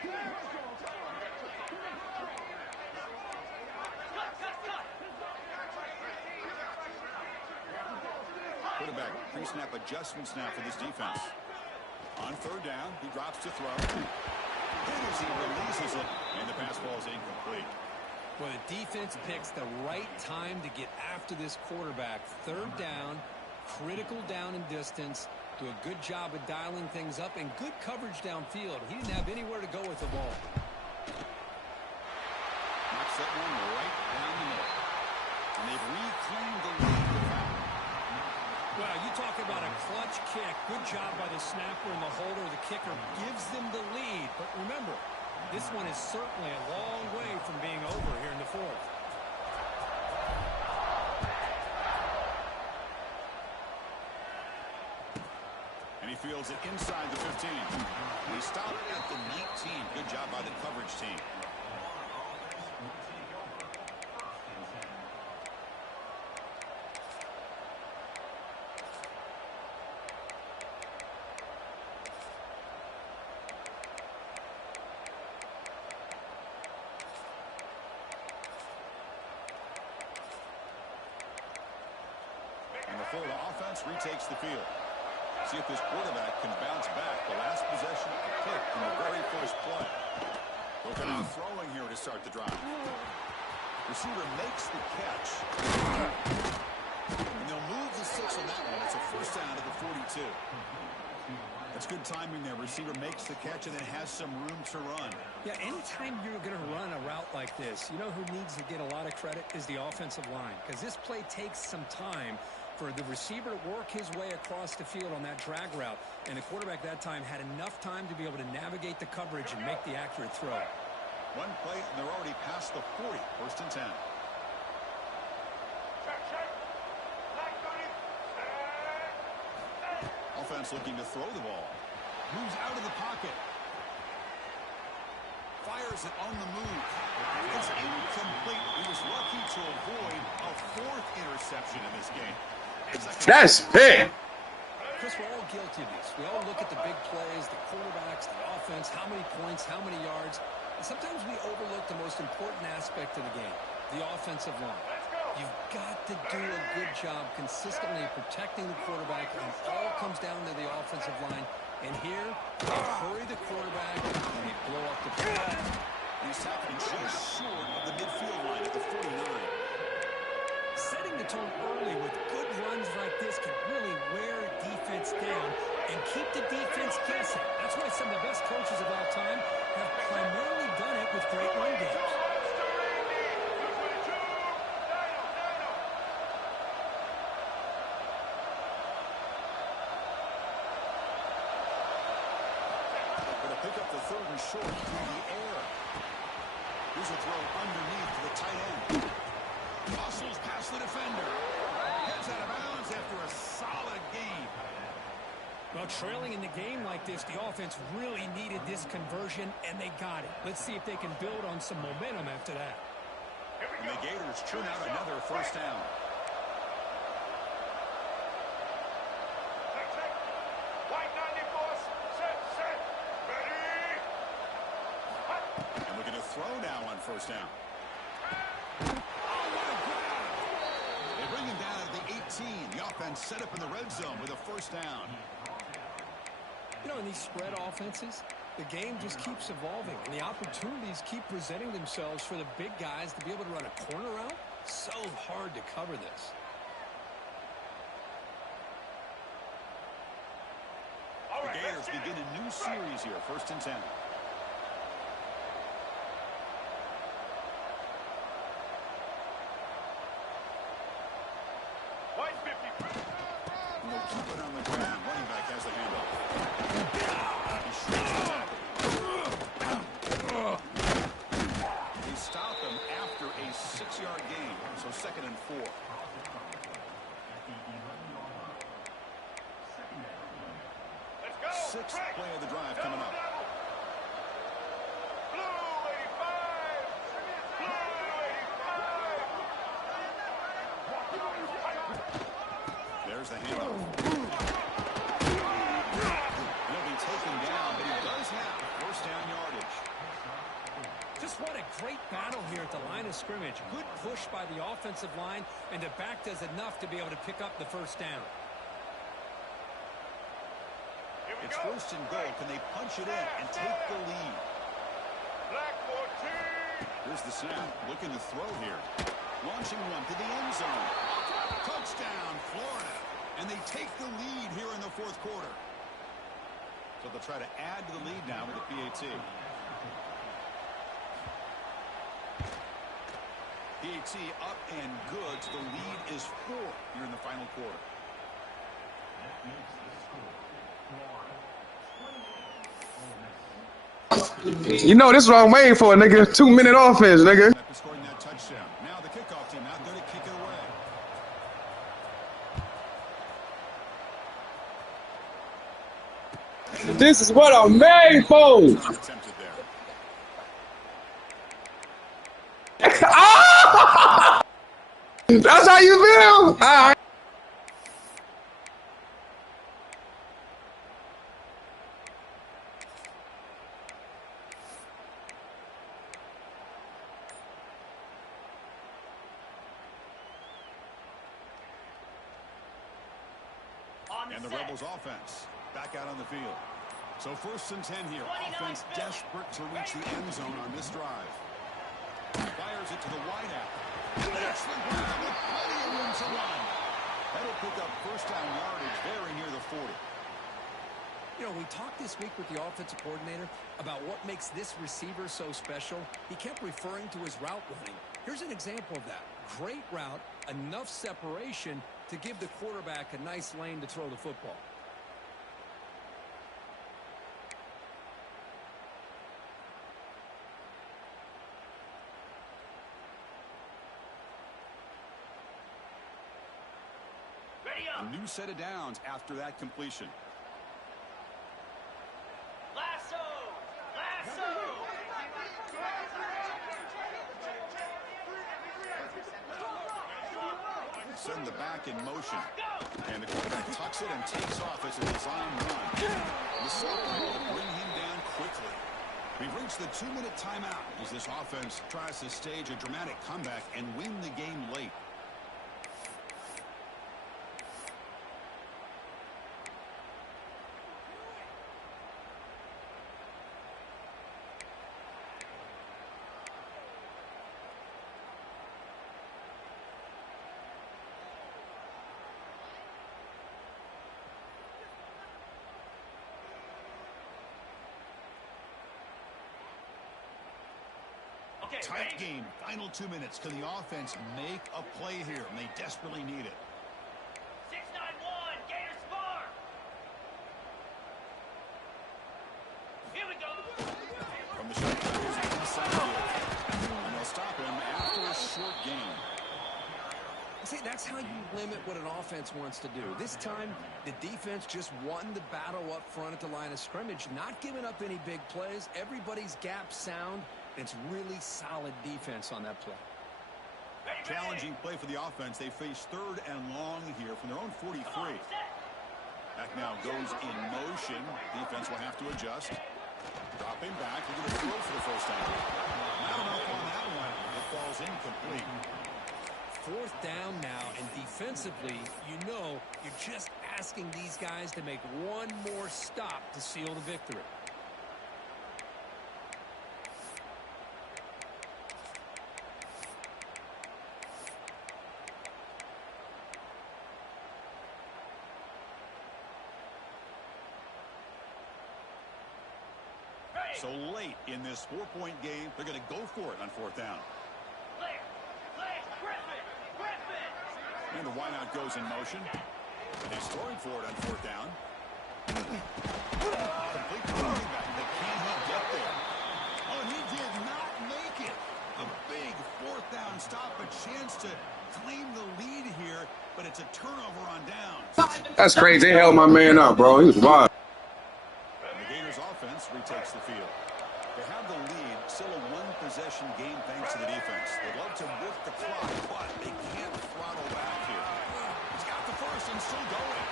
Cut. Quarterback pre-snap adjustment snap for this defense. On third down, he drops to throw. And as he releases it, and the pass ball is incomplete. Well, the defense picks the right time to get after this quarterback. Third down. Critical down and distance, do a good job of dialing things up, and good coverage downfield. He didn't have anywhere to go with the ball. Knocks that one right down the middle. And they've reclaimed the lead. Well, you talk about a clutch kick. Good job by the snapper and the holder. The kicker gives them the lead. But remember, this one is certainly a long way from being over here in the fourth. And he fields it inside the 15. He stopped at the 19. Good job by the coverage team. And the Florida offense retakes the field. See if this quarterback can bounce back. The last possession, a pick from the very first play. Looking out throwing here to start the drive. Receiver makes the catch. And they'll move the 6 on that one. It's a first down at the 42. That's good timing there. Receiver makes the catch and then has some room to run. Yeah, anytime you're going to run a route like this, you know who needs to get a lot of credit is the offensive line. Because this play takes some time for the receiver to work his way across the field on that drag route. And the quarterback that time had enough time to be able to navigate the coverage and make the accurate throw. One play, and they're already past the 40. First and 10. Offense looking to throw the ball. Moves out of the pocket. Fires it on the move. It's incomplete. He was lucky to avoid a 4th interception in this game. That's big. Chris, we're all guilty of this. We all look at the big plays, the quarterbacks, the offense, how many points, how many yards. And sometimes we overlook the most important aspect of the game, the offensive line. You've got to do a good job consistently protecting the quarterback, and it all comes down to the offensive line. And here, they hurry the quarterback, and they blow up the play. He's tackled just short of the midfield line at the 49. Setting the tone early with good runs like this can really wear a defense down and keep the defense guessing. That's why some of the best coaches of all time have primarily done it with great run games. Pick up the third and short through the air. Here's a throw underneath to the tight end. Muscles past the defender. Heads out of bounds after a solid game. Well, trailing in the game like this, the offense really needed this conversion, and they got it. Let's see if they can build on some momentum after that. And the Gators churn out another first down. Throw now on first down. Oh, what a grab! They bring him down at the 18. The offense set up in the red zone with a first down. You know, in these spread offenses, the game just keeps evolving, and the opportunities keep presenting themselves for the big guys to be able to run a corner route. So hard to cover this. The Gators begin a new series here, 1st and 10. They'll keep it on the ground. Running back has the handoff. He stopped him after a 6-yard gain, so 2nd and 4. Sixth play of the drive coming up. There's the handoff. He'll be taken down, but he does have first down yardage. Just what a great battle here at the line of scrimmage. Good push by the offensive line, and the back does enough to be able to pick up the first down. It's 1st and goal. Can they punch it in and take the lead? Here's the snap. Looking to throw here. Launching one to the end zone. Touchdown, Florida. And they take the lead here in the 4th quarter. So they'll try to add to the lead now with the PAT. PAT up and good. So the lead is 4 here in the final quarter. You know this is what I'm waiting for, nigga. 2-minute offense, nigga. Scoring that touchdown. Now the kickoff team out there to kick it away. This is what I'm made for. Attempted there. Ah! That's how you feel? All right. And the Rebels offense back out on the field. So 1st and 10 here. Offense desperate to reach the end zone on this drive. Fires it to the wide out. That's the ground with plenty of room to run. That'll pick up first down yardage very near the 40. You know, we talked this week with the offensive coordinator about what makes this receiver so special. He kept referring to his route running. Here's an example of that. Great route, enough separation to give the quarterback a nice lane to throw the football. A new set of downs after that completion. Lasso! Lasso! Send the back in motion. And the quarterback tucks it and takes off as a design run. The Sooners able to bring him down quickly. We've reached the 2-minute timeout as this offense tries to stage a dramatic comeback and win the game late. Okay, Tight ready? game. Final 2 minutes. Can the offense make a play here? And they desperately need it. 6-9-1, Gators score. Here we go. From the short inside here. And they'll stop him after a short game. See, that's how you limit what an offense wants to do. This time, the defense just won the battle up front at the line of scrimmage, not giving up any big plays. Everybody's gap sound. It's really solid defense on that play. Challenging play for the offense. They face 3rd and long here from their own 43. Back now goes in motion. Defense will have to adjust. Dropping back. Look at the throw for the first time. Not enough on that one. It falls incomplete. 4th down now, and defensively, you're just asking these guys to make one more stop to seal the victory. So late in this 4-point game, they're going to go for it on 4th down. And the wideout goes in motion. He's throwing for it on 4th down. Complete to the running back, but can he get there? Oh, he did not make it. A big 4th down stop, a chance to claim the lead here, but it's a turnover on downs. That's crazy. They held my man up, bro. He was wild. And the Gators offense retakes the field. They have the lead, still a 1-possession game thanks to the defense. They'd love to whip the clock, but they can't throttle back here. He's got the first and still going.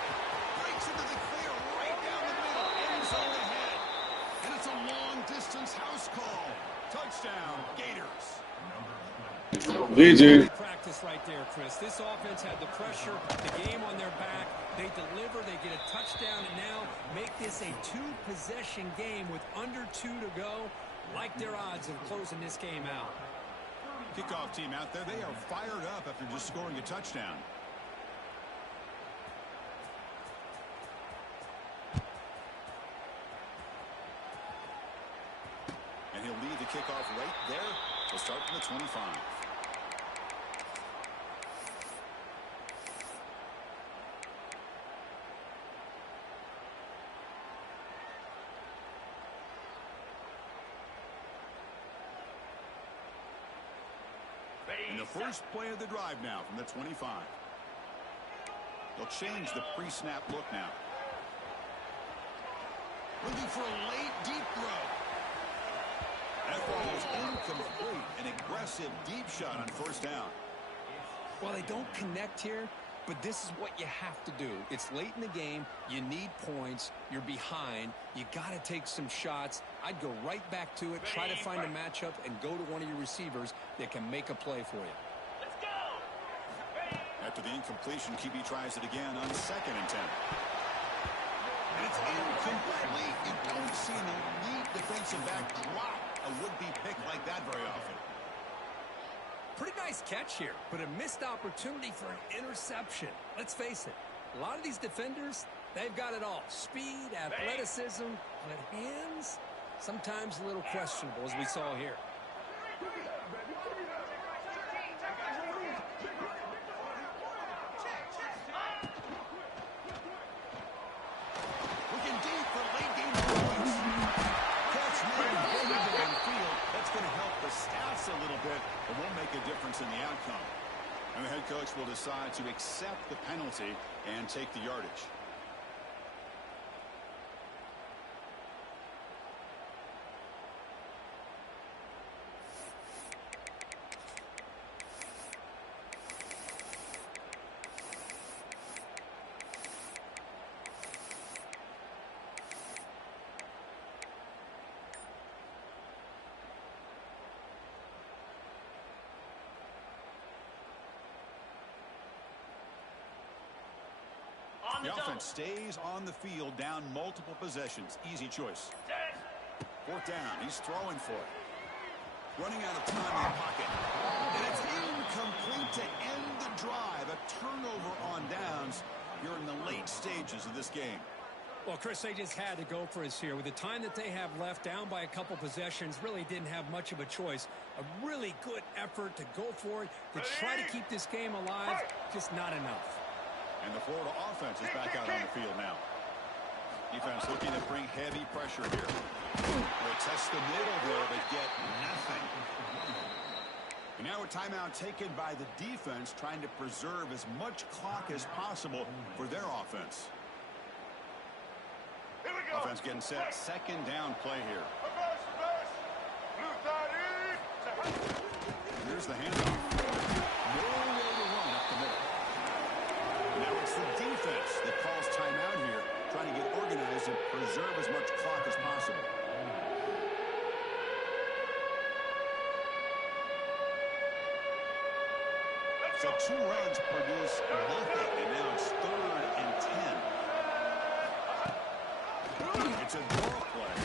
Breaks into the clear right down the middle, end zone ahead. And it's a long-distance house call. Touchdown, Gators. GG. Practice right there, Chris. This offense had the pressure, the game on their back. They deliver, they get a touchdown, and now make this a 2-possession game with under 2 to go. Like their odds of closing this game out. Kickoff team out there. They are fired up after just scoring a touchdown. And he'll lead the kickoff right there. He'll start from the 25. And the first play of the drive now from the 25. They'll change the pre-snap look now. Looking for a late deep throw. That ball is incomplete. An aggressive deep shot on 1st down. Well, they don't connect here, but this is what you have to do. It's late in the game. You need points. You're behind. You got to take some shots. I'd go right back to it, try to find a matchup, and go to one of your receivers that can make a play for you. Let's go. After the incompletion, QB tries it again on 2nd and 10. And it's incomplete. You don't see an elite defensive back drop a would-be pick like that very often. Pretty nice catch here, but a missed opportunity for an interception. Let's face it, a lot of these defenders, they've got it all. Speed, athleticism, but hands, sometimes a little questionable, as we saw here. Looking deep for late game points. Catch made downfield. That's going to help the stats a little bit, but won't make a difference in the outcome. And the head coach will decide to accept the penalty and take the yardage. The offense stays on the field, down multiple possessions. Easy choice. 4th down. He's throwing for it. Running out of time in the pocket. And it's incomplete to end the drive. A turnover on downs here in the late stages of this game. Well, Chris, they just had to go for us here. With the time that they have left, down by a couple possessions, really didn't have much of a choice. A really good effort to go for it, to try to keep this game alive, just not enough. And the Florida offense is back out on the field now. Defense looking to bring heavy pressure here. They test the middle there, but get nothing. And now a timeout taken by the defense, trying to preserve as much clock as possible for their offense. Offense getting set. Second down play here. Here's the handoff. No way to run up the middle. Now it's the defense that calls timeout here, trying to get organized and preserve as much clock as possible. So 2 runs produce nothing, and now it's 3rd and 10. It's a draw play.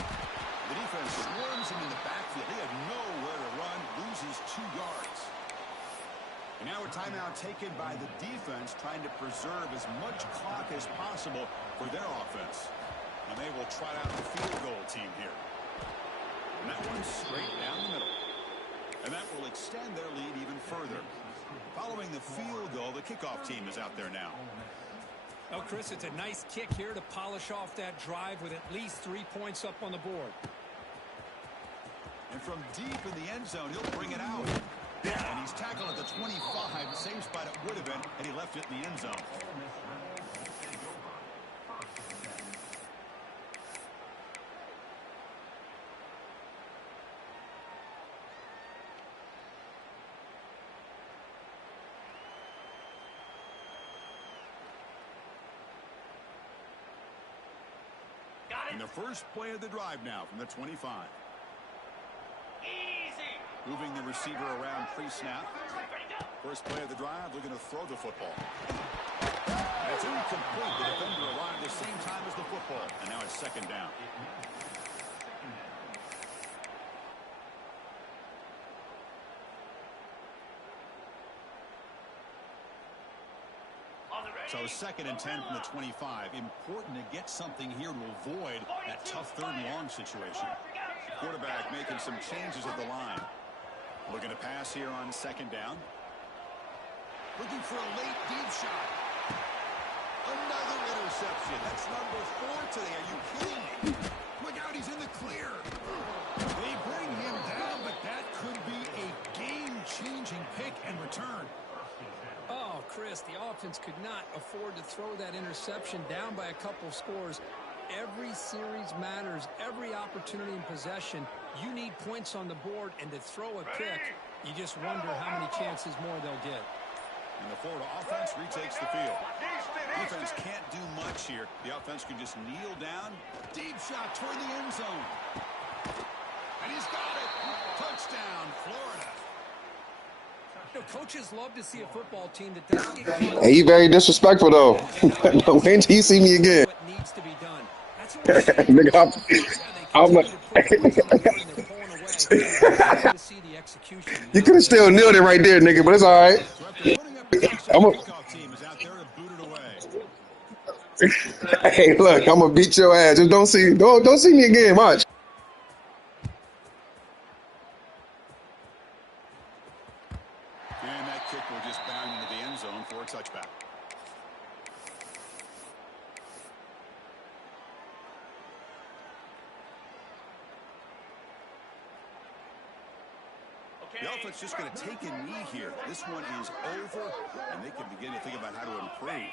The defense swarms him in the backfield. They have nowhere to run, loses 2 yards. And now a timeout taken by the defense, trying to preserve as much clock as possible for their offense. And they will try out the field goal team here. And that one's straight down the middle. And that will extend their lead even further. Following the field goal, the kickoff team is out there now. Oh, Chris, it's a nice kick here to polish off that drive with at least 3 points up on the board. And from deep in the end zone, he'll bring it out. And he's tackled at the 25, the same spot it would have been, and he left it in the end zone. And the first play of the drive now from the 25. Easy. Moving the receiver around pre-snap. First play of the drive, looking to throw the football. And it's incomplete. The defender arrived at the same time as the football. And now it's second down. So 2nd and 10 from the 25. Important to get something here to avoid that tough 3rd and long situation. Quarterback making some changes at the line. Looking to pass here on 2nd down. Looking for a late deep shot. Another interception. That's number 4 today. Are you kidding me? Look out, he's in the clear. They bring him down, but that could be a game-changing pick and return. Oh, Chris, the offense could not afford to throw that interception down by a couple scores. Every series matters. Every opportunity in possession, you need points on the board, and to throw a pick, you just wonder how many chances more they'll get. And the Florida offense retakes the field. Defense can't do much here. The offense can just kneel down. Deep shot toward the end zone. And he's got it. Touchdown, Florida. You know, coaches love to see a football team that doesn't get Hey, you very disrespectful though. Wait till you see me again. what needs to be done. That's what we're seeing. Nigga, I'm They continue to put points on the board and they're pulling away. To see the execution. You could have still nailed it right there, nigga, but it's all right. So after putting up the I'm a, kickoff team is out there to boot it away. hey, look, I'm gonna beat your ass. Just don't see me again. Watch. And that kick will just bound into the end zone for a touchback. The offense just going to take a knee here. This one is over, and they can begin to think about how to improve.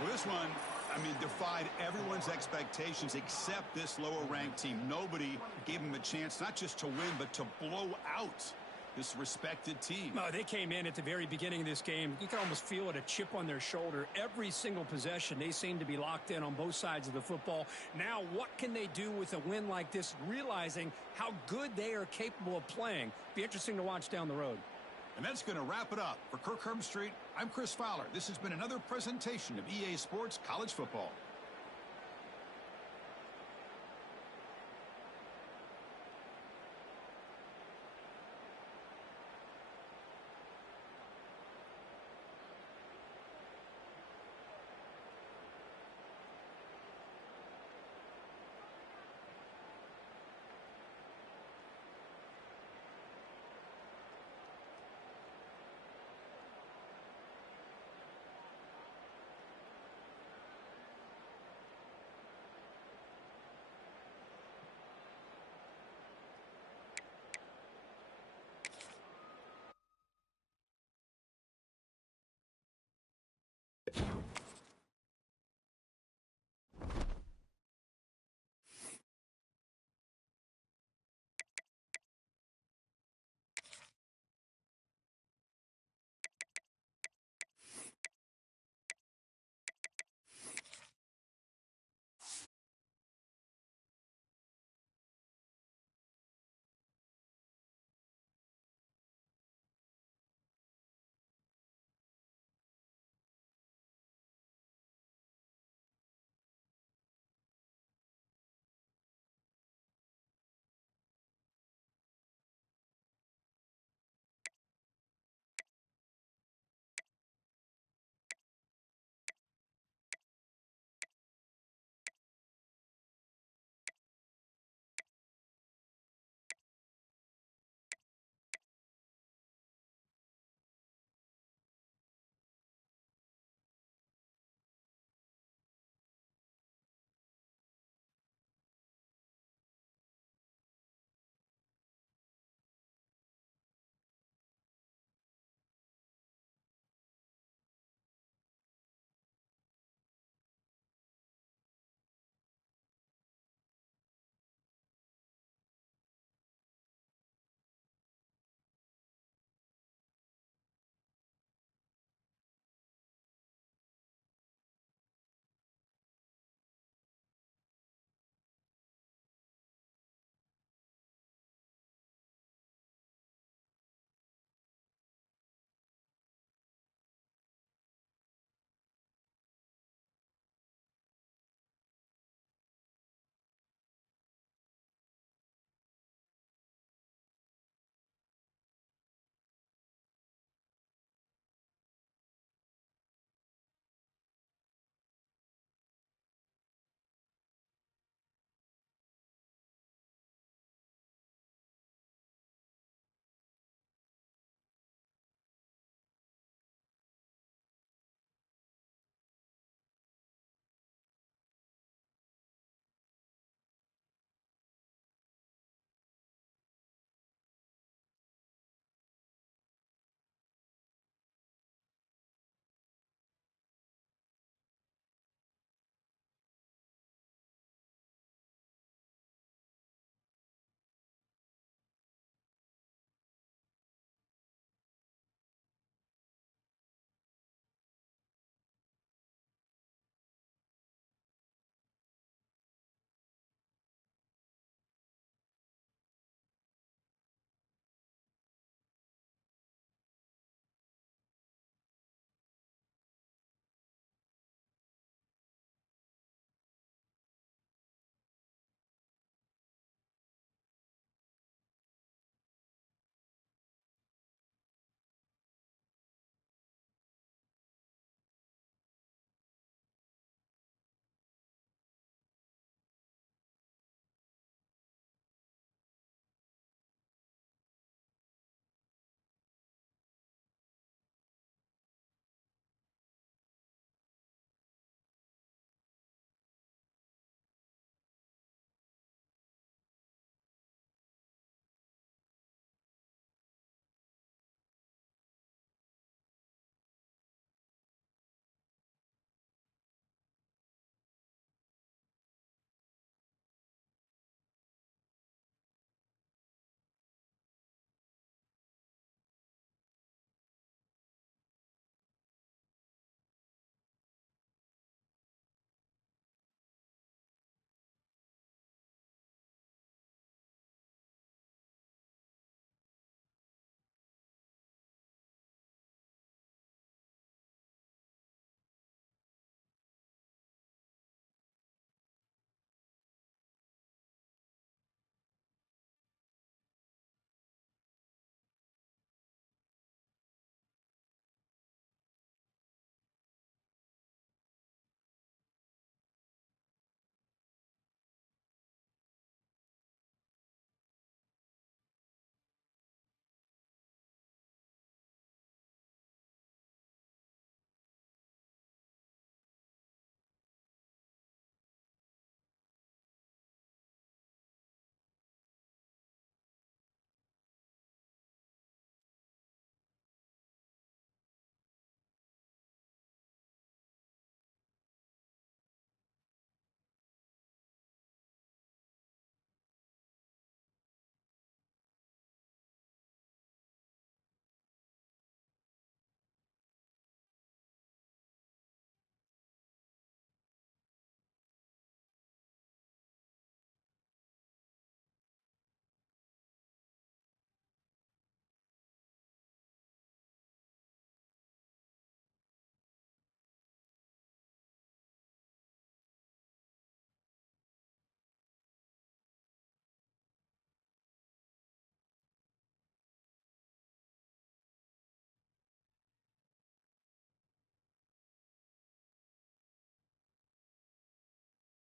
Well, this one, I mean, defied everyone's expectations except this lower-ranked team. Nobody gave them a chance not just to win, but to blow out this respected team. They came in at the very beginning of this game. You can almost feel it, a chip on their shoulder. Every single possession, they seem to be locked in on both sides of the football. Now, what can they do with a win like this, realizing how good they are capable of playing? Be interesting to watch down the road. And that's going to wrap it up. For Kirk Herbstreit, I'm Chris Fowler. This has been another presentation of EA Sports College Football.